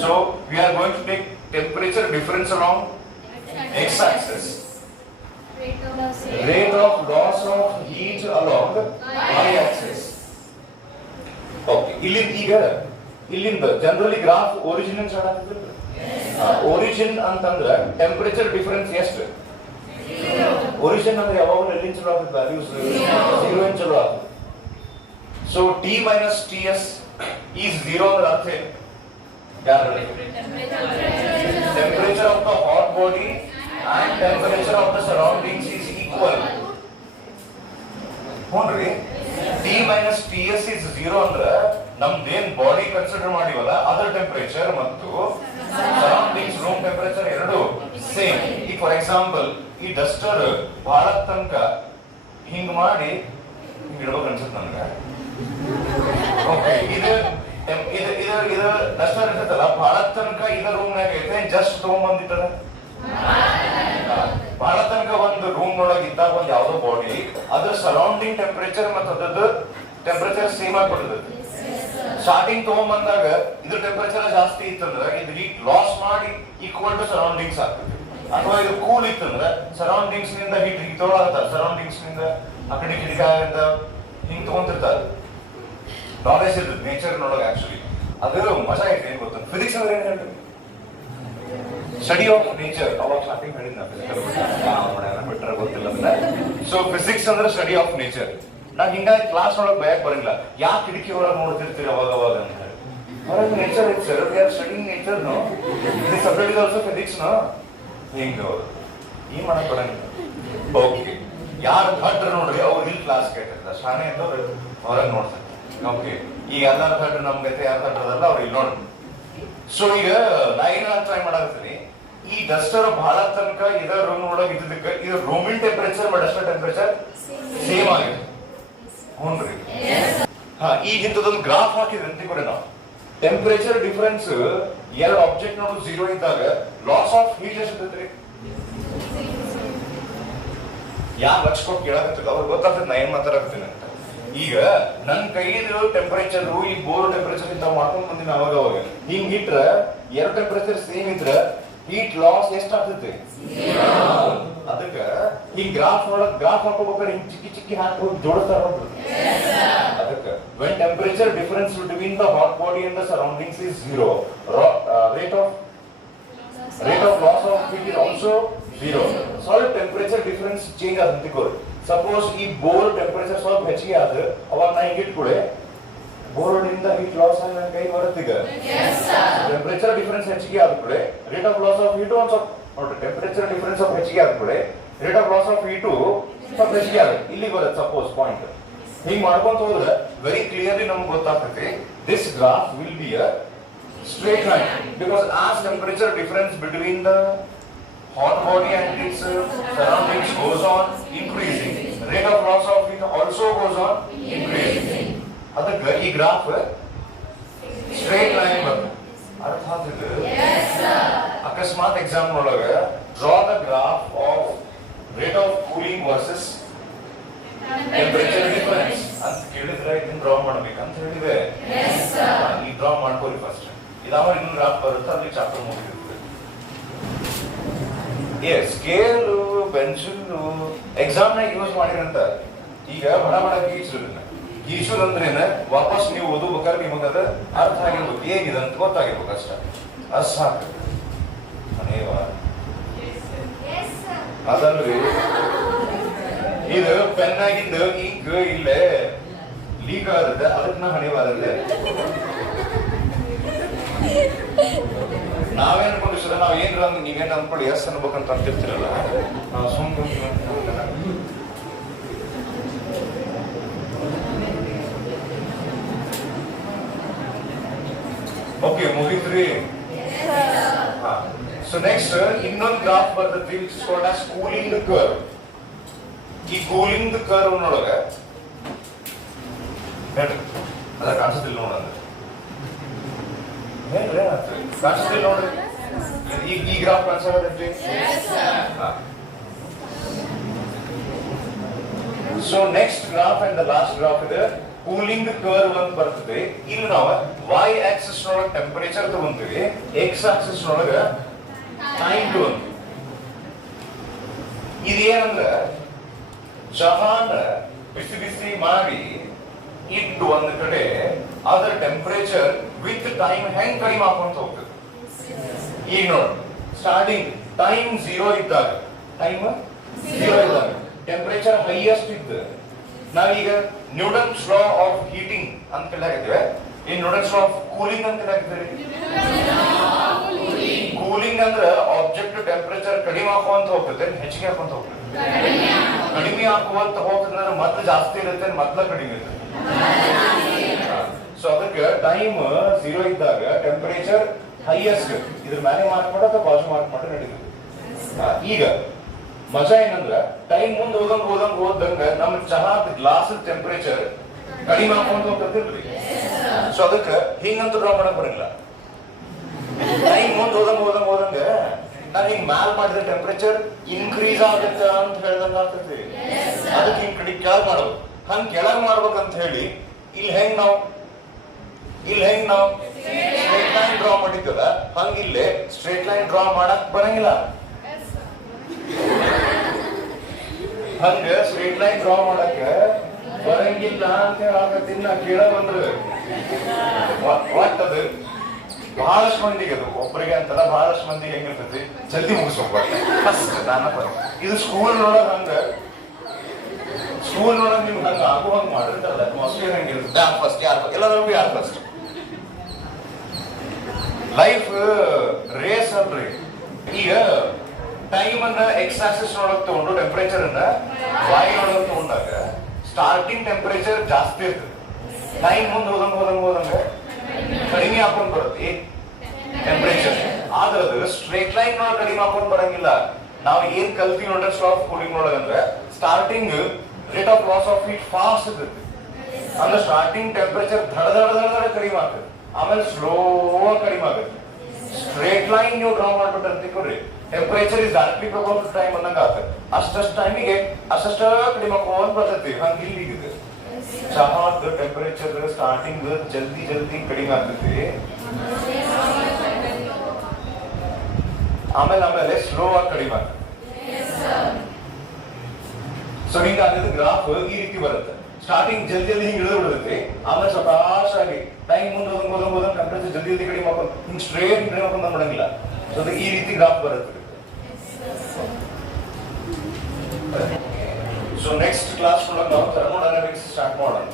So we are going to take temperature difference along x axis, rate of loss of heat along y axis. Okay, ಇಲ್ಲಿಂದ ಜನರಲಿ ಗ್ರಾಫ್ ಒರಿಜಿನ್ ಸ್ಟಾರ್ಟ್ ಆಗ್ತದೆ. Origin ಅಂತಂದ್ರೆ temperature difference ಎಷ್ಟು, origin ಅಂದ್ರೆ ಯಾವಾಗಲೂ ಎಲ್ಲಿಂದ ಚಲೋ ಆಗ್ತದೆ, ವ್ಯಾಲ್ಯೂಸ್ 0 ಇಂದ ಚಲೋ ಆಗ್ತದೆ. So T minus T S is 0 ಅಂದ್ರೆ ಅರ್ಥ ಏನು? Temperature of the hot body and temperature of the surroundings is equal. ನೋಡ್ರಿ, T minus T S is 0 ಅಂದ್ರೆ ನಮ್ದೇನ್ ಬಾಡಿ ಕನ್ಸಿಡರ್ ಮಾಡಿವಲ್ಲ ಅದರ ಟೆಂಪರೇಚರ್ ಮತ್ತು ಸರೌಂಡಿಂಗ್ಸ್ ರೂಮ್ ಟೆಂಪರೇಚರ್ ಎರಡು ಸೇಮ್. ಈಗ ಫಾರ್ ಎಕ್ಸಾಂಪಲ್ ಈ ಡಸ್ಟರ್ ಬಹಳ ತನಕ ಹಿಂಗ್ ಮಾಡಿ ಹಿಂಗ್ ಇಡ್ಬೇಕು ಅನ್ಸುತ್ತೆ ನನ್ಗೆ. ಓಕೆ, ಇದು ಡಸ್ಟರ್ ಇರ್ತೈತಲ್ಲ ಬಹಳ ತನಕ ಇದ ರೂಮ್ನಾಗ ಐತೆ, ಜಸ್ಟ್ ತಗೊಂಡ್ಬಂದಿಟ್ಟದ ಬಹಳ ತನಕ ಒಂದು ರೂಮ್ ಒಳಗೆ ಇದ್ದಾಗ ಒಂದು ಯಾವ್ದೋ ಬಾಡಿ ಅದ್ರ ಸರೌಂಡಿಂಗ್ ಟೆಂಪರೇಚರ್ ಮತ್ತು ಅದ್ರದ್ದು ಟೆಂಪರೇಚರ್ ಸೇಮ್ ಆಗಿಬಿಡ್ತದೆ. ಸ್ಟಾರ್ಟಿಂಗ್ ತಗೊಂಡ್ಬಂದಾಗ ಇದ್ರ ಟೆಂಪರೇಚರ್ ಜಾಸ್ತಿ ಇತ್ತಂದ್ರೆ ಇದು ಹೀಟ್ ಲಾಸ್ ಮಾಡಿ ಈಕ್ವಲ್ ಟು ಸರೌಂಡಿಂಗ್ಸ್ ಆಗ್ತದೆ. ಅಥವಾ ಇದು ಕೂಲ್ ಇತ್ತಂದ್ರೆ ಸರೌಂಡಿಂಗ್ಸ್ ನಿಂದ ಹೀಟ್ ಹೀಗೆ ತೊಗೊಳತ್ತಾರ, ಸರೌಂಡಿಂಗ್ಸ್ ನಿಂದ ಆ ಕಡೆ ಕಿಡಿಕಾಯಿಂದ ಹಿಂಗ್ ತಗೊಂತಿರ್ತಾರೆ. ನಾಲೆಜ್ ಇರ್ತದೆ ನೇಚರ್ ನೊಳಗೆ. ಆಕ್ಚುಲಿ ಅದು ಮಜಾ ಐತೆ. ಏನ್ ಗೊತ್ತ, ಫಿಸಿಕ್ಸ್ ಅಂದ್ರೆ ಏನ್ ಹೇಳ್ತೀವಿ, ಸ್ಟಡಿ ಆಫ್ ನೇಚರ್. ಅವಾಗ ಸ್ಟಾರ್ಟಿಂಗ್ ಹೇಳಿದ್ನ ಬಿಟ್ರೆ ಗೊತ್ತಿಲ್ಲ. ಸೊ ಫಿಸಿಕ್ಸ್ ಅಂದ್ರೆ ಸ್ಟಡಿ ಆಫ್ ನೇಚರ್. ನಾವ್ ಹಿಂಗಾಗಿ ಕ್ಲಾಸ್ ಒಳಗೆ ಭಯಕ್ ಬರಂಗಿಲ್ಲ, ಯಾಕೆ ಕಿಟಕಿ ಒಳಗೆ ನೋಡ್ತಿರ್ತೀರಿ ಅವಾಗ ಅವಾಗ ಅಂತ ಹೇಳಿ. ಹೊರಗೆ ನೇಚರ್ ಇತ್ತು sir, we are studying nature no, ಇದು subject is also physics no. ಹಿಂಗ ಈ ಮಾಡಕ್ ಬರಂಗಿಲ್ಲ. ಓಕೆ, ಯಾರು ಭಟ್ರು ನೋಡ್ರಿ ಅವ್ರು ಇಲ್ಲಿ ಕ್ಲಾಸ್ ಕೇಳ್ತಿರ್ತಾರೆ, ಶಾನೆ ಅಂತ ಹೊರಗೆ ನೋಡ್ತಾರೆ. ಓಕೆ, ಈಗ ಎಲ್ಲಾರ ಭಟ್ರು ನಮ್ಗೆ ಯಾರು ಭಟ್ರದಲ್ಲ ಅವ್ರು ಇಲ್ಲಿ ನೋಡ್ರಿ. ಸೊ ಈಗ ನಾ ಏನ ಟ್ರೈ ಮಾಡಾಕತ್ತೀನಿ, ಈ ಡಸ್ಟರ್ ಬಹಳ ತನಕ ಇದ ರೂಮ್ ಒಳಗೆ ಇದ್ದಕ್ಕೆ ಇದು ರೂಮಿನ್ ಟೆಂಪರೇಚರ್ ಡಸ್ಟರ್ ಟೆಂಪರೇಚರ್ ಸೇಮ್ ಆಗಿದೆ. ಹ್ಞೂನ್ರಿ, ಈಗ ಇಂಥದೊಂದು ಗ್ರಾಫ್ ಹಾಕಿದ್ರೆ ಅಂತಿದ್ರೆ ನಾವು ಟೆಂಪರೇಚರ್ ಡಿಫರೆನ್ಸ್ ಎರಡು ಆಬ್ಜೆಕ್ಟ್ ನೋಡು 0 ಇದ್ದಾಗ ಲಾಸ್ ಆಫ್ ಹೀಟ್ ಎಷ್ಟಿರ್ತೈತ್ರಿ? ಯಾರು ಲಕ್ಷ ಕೊಟ್ಟು ಕೇಳಕತ್ತಿಲ್ಲ ಅವ್ರಿಗೆ ಗೊತ್ತಾಗ್ತದೆ ನಾ ಏನ್ ಮಾತಾಡಕತ್ತೀನಿ ಅಂತ. ಈಗ ನನ್ ಕೈಲಿರೋ ಟೆಂಪರೇಚರ್ ಈ ಬೋರ್ ಟೆಂಪರೇಚರ್ ಇಂತ ಮಾಡ್ಕೊಂಡ್ ಬಂದಿನ ಅವಾಗ ಹಿಂಗ್ ಇಟ್ರ ಎರಡು ಟೆಂಪರೇಚರ್ ಸೇಮ್ ಇದ್ರ ಹೀಟ್ ಲಾಸ್ ಎಷ್ಟಾಗ್ತೈತಿ? ಅದಕ್ಕ ಈ ಗ್ರಾಫ್ ಹಾಕೋಬೇಕಾದ್ರೆ ಹಿಂಗ್ ಚಿಕ್ಕಿ ಹಾಕಿ ಹೋಗಿ ಜೋಡಿಸ್ತಾರ. ಅದಕ್ಕ when temperature difference between the hot body and the surroundings is 0, rate of loss of heat is also 0. Solid temperature difference change ಆದಂತೆ ಕೊಡು. ಸಪೋಸ್ ಈ ಬೋರ್ ಟೆಂಪರೇಚರ್ ಸ್ವಲ್ಪ ಹೆಚ್ಚಿಗೆ ಆದ್ರೆ ಅವಾಗ ನಾ ಹಿಂಗಿಟ್ ಕೂಡ ಬೋರ್ಡ್ ಇಂದ ಹೀಟ್ ಲಾಸ್ ಆಗಿ ನನ್ನ ಕೈ ಬರುತ್ತೆ. ಈಗ ಟೆಂಪರೇಚರ್ ಡಿಫರೆನ್ಸ್ ಹೆಚ್ಚಿಗೆ ಆದ ಕೂಡ rate of loss of heat ಒಂದು ಸ್ವಲ್ಪ ನೋಡ್ರಿ, ಟೆಂಪರೇಚರ್ ಡಿಫರೆನ್ಸ್ ಸ್ವಲ್ಪ ಹೆಚ್ಚಿಗೆ ಆದ ಕೂಡ rate of loss of heat ಸ್ವಲ್ಪ ಹೆಚ್ಚಿಗೆ ಆಗುತ್ತೆ. ಇಲ್ಲಿ ಬರುತ್ತೆ ಸಪೋಸ್ ಪಾಯಿಂಟ್. ಹಿಂಗ್ ಮಾಡ್ಕೊಂತ ಹೋದ್ರೆ ವೆರಿ ಕ್ಲಿಯರ್ಲಿ ನಮ್ಗೆ ಗೊತ್ತಾಗ್ತೈತಿ this graph will be a straight line because as temperature difference between the hot body and its surroundings goes on increasing, rate of loss of heat also goes on increasing. ಅದಕ್ಕೆ ಈ graph straight line ಬರುತ್ತೆ. ಅರ್ಥ ಆಗ್ತದೆ? ಅಕಸ್ಮಾತ್ exam ಒಳಗ draw the graph of rate of cooling versus temperature difference ಅಂತ ಕೇಳಿದ್ರೆ ಇದನ್ನ ಡ್ರಾ ಮಾಡ್ಬೇಕಂತ ಹೇಳಿದೆ. ಈ ಡ್ರಾ ಮಾಡ್ಕೊಳ್ಳಿ ಫಸ್ಟ್. ಇದಾವ ಇನ್ನೊಂದು ಗ್ರಾಫ್ ಬರುತ್ತೆ, ಅಲ್ಲಿ ಚಾಪ್ಟರ್ ಮುಗಿದಿರುತ್ತೆ. ಸ್ಕೇಲ್ ಪೆನ್ಸಿಲ್ ಎಕ್ಸಾಮ್ ನಾಗ ಯೂಸ್ ಮಾಡಿರಂತ. ಈಗ ಬಡ ಗೀಚುರ್ ಅಂದ್ರೇನ ವಾಪಸ್ ನೀವು ಓದಬೇಕಾದ್ರೆ ನಿಮಗದ ಅರ್ಥ ಆಗಿರ್ಬೇಕು, ಹೇಗಿದೆ ಅಂತ ಗೊತ್ತಾಗಿರ್ಬೇಕು ಅಷ್ಟ. ಅದ್ ಸಾಕು. ಅದಲ್ರಿ ಇದು ಪೆನ್ ಆಗಿಂದ ಇಂಕ್ ಇಲ್ಲೇ ಲೀಕ್ ಆದದ, ಅದಕ್ಕೆ ನಾ ಹಣಿವಾದಲ್ಲೇ ನಾವೇನ್ ಅನ್ಕೊಂಡಿಸ್ರ ನಾವ್ ಏನ್ರ ನೀವೇನ್ ಅನ್ಕೊಳ್ಳಿ ಎಸ್ ಅನ್ಬೇಕಂತ ಅಂತಿರ್ತಿರಲ್ಲ, ನಾವು ಸುಮ್ಮನೆ ಓಕೆ ಮುಗಿದ್ರಿ. ಸೊ ನೆಕ್ಸ್ಟ್ ಇನ್ನೊಂದು ಗ್ರಾಫ್ ಬರ್ತೈತಿ which is called as cooling curve. ಈ ಕೂಲಿಂಗ್ ಕರ್ವ್ ನೊಳಗ ಹೇಳ್ರಿ ಅದ ಕಾಣಿಸ್ತಿಲ್ಲ ನೋಡಂದ್ರೆ ಕಾಣಿಸ್ತಿಲ್ಲ ನೋಡ್ರಿ. ಈ ಗ್ರಾಫ್ ಕಾಣಿಸ್ತೀ? So next graph and the last graph ಇದೆ ಕೂಲಿಂಗ್ ಕರ್ವ್ ಅಂತ ಬರ್ತದೆ. ಇಲ್ಲಿ ನಾವು ವೈ ಆಕ್ಸಿಸ್ ನೊಳಗ ಟೆಂಪರೇಚರ್ ತಗೊಂತೀವಿ, ಎಕ್ಸ್ ಆಕ್ಸಿಸ್ ನೊಳಗ ಟೈಮ್ ತಗೊಂತೀವಿ. ಇದೇನಂದ್ರ ಚಹಾನ ಬಿಸಿ ಬಿಸಿ ಮಾಡಿ ಇಟ್ಟು ಒಂದ್ ಕಡೆ ಅದರ ಟೆಂಪರೇಚರ್ ವಿತ್ ಟೈಮ್ ಹೆಂಗ್ ಕಡಿಮೆ ಹಾಕೊಂತ ಹೋಗ್ತದೆ. ಈಗ ನೋಡಿ ಸ್ಟಾರ್ಟಿಂಗ್ ಟೈಮ್ 0 ಇದ್ದಾಗ ಟೆಂಪರೇಚರ್ ಹೈಯೆಸ್ಟ್ ಇದ್ದು ನಾವೀಗ ನ್ಯೂಟನ್ಸ್ ಲಾ ಆಫ್ ಹೀಟಿಂಗ್ ಅಂತ ಕಲಿಯಾಗಿದ್ದೇವೆ. ಈ ನ್ಯೂಟನ್ಸ್ ಲಾ ಆಫ್ ಕೂಲಿಂಗ್ ಅಂತ ಕಲಿಯಾಗಿದ್ದೇವೆ. ಕೂಲಿಂಗ್ ಅಂದ್ರೆ ಆಬ್ಜೆಕ್ಟ್ ಟೆಂಪರೇಚರ್ ಕಡಿಮೆ ಹಾಕುವಂತ ಹೋಗ್ತದೆ, ಹೆಚ್ಚಿಗೆ ಹಾಕುವಂತ ಹೋಗ್ತದೆ. ಕಡಿಮೆ ಹಾಕುವಂತ ಹೋಗ್ತದೆ ಮತ್ತೆ ಜಾಸ್ತಿ ಇರುತ್ತೆ, ಮೊದ್ಲ ಕಡಿಮೆ ಇರುತ್ತೆ. ಸೊ ಅದಕ್ಕೆ ಟೈಮ್ 0 ಇದ್ದಾಗ ಟೆಂಪರೇಚರ್ ಹೈಯೆಸ್ಟ್ ಇದ್ರ ಮೇಲೆ ಮಾರ್ಕ್ ಮಾಡೋ ಅಥವಾ ಬಾಜು ಮಾರ್ಕ್ ಮಾಡೋ ನಡೀತದೆ. ಈಗ ಮಜಾ ಏನಂದ್ರ ಟೈಮ್ ಮುಂದೆ ಹೋದಂಗ ನಮ್ಮ ಚಹಾದ ಗ್ಲಾಸ್ ಟೆಂಪರೇಚರ್ ಕಡಿಮೆ ಹಾಕೊಂತ ಹೋಗ್ತಿರ್ಲಿ. ಸೊ ಅದಕ್ಕೆ ಹಿಂಗಂತ ಡ್ರಾ ಮಾಡಕ್ ಬರಂಗಿಲ್ಲ. ಟೈಮ್ ಮುಂದೆ ಹೋದಂಗ ನಾನು ಹಿಂಗ್ ಮ್ಯಾಲ್ ಮಾಡಿದ್ರೆ ಟೆಂಪರೇಚರ್ ಇನ್ಕ್ರೀಸ್ ಆಗುತ್ತೆ ಅಂತ ಹೇಳ್ದಂಗ ಆಗ್ತೈತಿ. ಅದಕ್ಕೆ ಹಿಂಗ್ ಕಡೆ ಕೆಳಗ್ ಮಾಡೋದು. ಹಂಗ್ ಕೆಳಗ್ ಮಾಡ್ಬೇಕಂತ ಹೇಳಿ ಇಲ್ಲಿ ಹೆಂಗ್ ನಾವು ಸ್ಟ್ರೇಟ್ ಲೈನ್ ಡ್ರಾ ಮಾಡಿದ್ದದ ಹಂಗಿಲ್ಲೇ ಸ್ಟ್ರೇಟ್ ಲೈನ್ ಡ್ರಾ ಮಾಡಕ್ ಬರಂಗಿಲ್ಲ. ಹಂಗ ಸ್ಟ್ರೇಟ್ ಲೈನ್ ಡ್ರಾ ಮಾಡಕ್ ಬರಂಗಿಲ್ಲ ಅಂತ ಹೇಳಕತ್ತೀನಿ. ನಾ ಕೇಳ ಬಂದ್ರೆ ಒಟ್ಟದು ಬಹಳಷ್ಟು ಮಂದಿಗೆ, ಅದು ಒಬ್ಬರಿಗೆ ಅಂತಲ್ಲ ಬಹಳಷ್ಟು ಮಂದಿಗೆ ಹೆಂಗಿರ್ತೈತಿ ಜಲ್ದಿ ಮುಗಿಸ್ಬೇಕು ಫಸ್ಟ್. ಇದು ಸ್ಕೂಲ್ ನೋಡಕ್ ನಿಮ್ಗೆ ಹಂಗ ಆಗು ಹಂಗ ಮಾಡಿರ್ತಾರಲ್ಲ ಅಟ್ಮಾಸ್ಫಿಯರ್ ಹಂಗಿರುತ್ತೆ. ಯಾರು ಫಸ್ಟ್ ಎಲ್ಲರಿಗೂ ಯಾರು ಫಸ್ಟ್. ಲೈಫ್ ರೇಸ್ ಅಲ್ರಿ. ಈಗ ಟೈಮ್ ಅನ್ನ ಎಕ್ಸ್ ಆಕ್ಸಿಸ್ ಒಳಗೆ ತಗೊಂಡು ಟೆಂಪರೇಚರ್ ಅನ್ನ ವೈ ಒಳಗೆ ತಗೊಂಡಾಗ ಸ್ಟಾರ್ಟಿಂಗ್ ಟೆಂಪರೇಚರ್ ಜಾಸ್ತಿ ಇರ್ತದೆ. ಟೈಮ್ ಮುಂದೆ ಹೋದಂಗ ಕಡಿಮೆ ಹಾಕೊಂಡ್ ಬರುತ್ತೆ ಟೆಂಪರೇಚರ್. ಆದ್ರೆ ಅದು ಸ್ಟ್ರೇಟ್ ಲೈನ್ ಒಳಗೆ ಕಡಿಮೆ ಹಾಕೊಂಡ್ ಬರಂಗಿಲ್ಲ. ನಾವು ಏನ್ ಕಲ್ತೀವಿ ನೋಡ್ರಿ ಸ್ಲಾಫ್ ಕೂಲಿಂಗ್ ಒಳಗಂದ್ರೆ starting rate of loss of heat fast ಇರ್ತೈತಿ. ಅಂದ್ರೆ ಸ್ಟಾರ್ಟಿಂಗ್ ಟೆಂಪರೇಚರ್ ಧಡ ಧಡ ಧಡ ಧಡ ಕಡಿಮೆ ಆಗ್ತದೆ, ಆಮೇಲೆ ಸ್ಲೋ ಕಡಿಮೆ ಆಗುತ್ತೆ. ಸ್ಟ್ರೇಟ್ ಲೈನ್ ನೀವು ಡ್ರಾ ಮಾಡ್ಬಿಟ್ಟು ಅಂತಿಕೋರಿ, temperature is directly proportional to time ಅನ್ನಂಗ ಆಗ್ತದೆ. ಅಷ್ಟಷ್ಟು ಟೈಮಿಗೆ ಅಷ್ಟಷ್ಟ ಕಡಿಮೆ ಆಗೋನ್ ಬರ್ತೈತಿ. ಹಂಗೆ ಇಲ್ಲಿ ಇದೆ ಚಹಾದ ಟೆಂಪರೇಚರ್ ಸ್ಟಾರ್ಟಿಂಗ್ ಜಲ್ದಿ ಜಲ್ದಿ ಕಡಿಮೆ ಆಗ್ತೈತಿ, ಆಮೇಲೆ ಆಮೇಲೆ ಸ್ಲೋ ಆಗಿ ಕಡಿಮೆ ಆಗ್ತದೆ. ಸೊ ಹಿಂಗಾಗಿದ್ದು ಗ್ರಾಫ್ ಈ ರೀತಿ ಬರುತ್ತೆ. ಸ್ಟಾರ್ಟಿಂಗ್ ಜಲ್ದಿ ಜಲ್ದಿ ಹಿಂಗೆ ಇಳಿದು ಬಿಡುತ್ತೆ, ಆಮೇಲೆ ಸಕಾಶಾಗಿ ಟೈಮ್ ಮುಂದೆ ಹೋದಂಗೆ ಟೆಂಪರೇಚರ್ ಜಲ್ದಿ ಜಲ್ದಿ ಕಡಿಮೆ ಮಾಡ್ಕೊಂಡು ಹಿಂಗೆ ಸ್ಟ್ರೇಟ್ ಕಡಿಮೆ ಮಾಡ್ಕೊಂಡು ಮಾಡಂಗಿಲ್ಲ. ಸೊ ಈ ರೀತಿ ಗ್ರಾಫ್ ಬರುತ್ತೆ. ಸೊ ನೆಕ್ಸ್ಟ್ ಕ್ಲಾಸ್ ಒಳಗೆ ನಾವು ಥರ್ಮೋಡೈನಮಿಕ್ಸ್ ಸ್ಟಾರ್ಟ್ ಮಾಡೋಣ.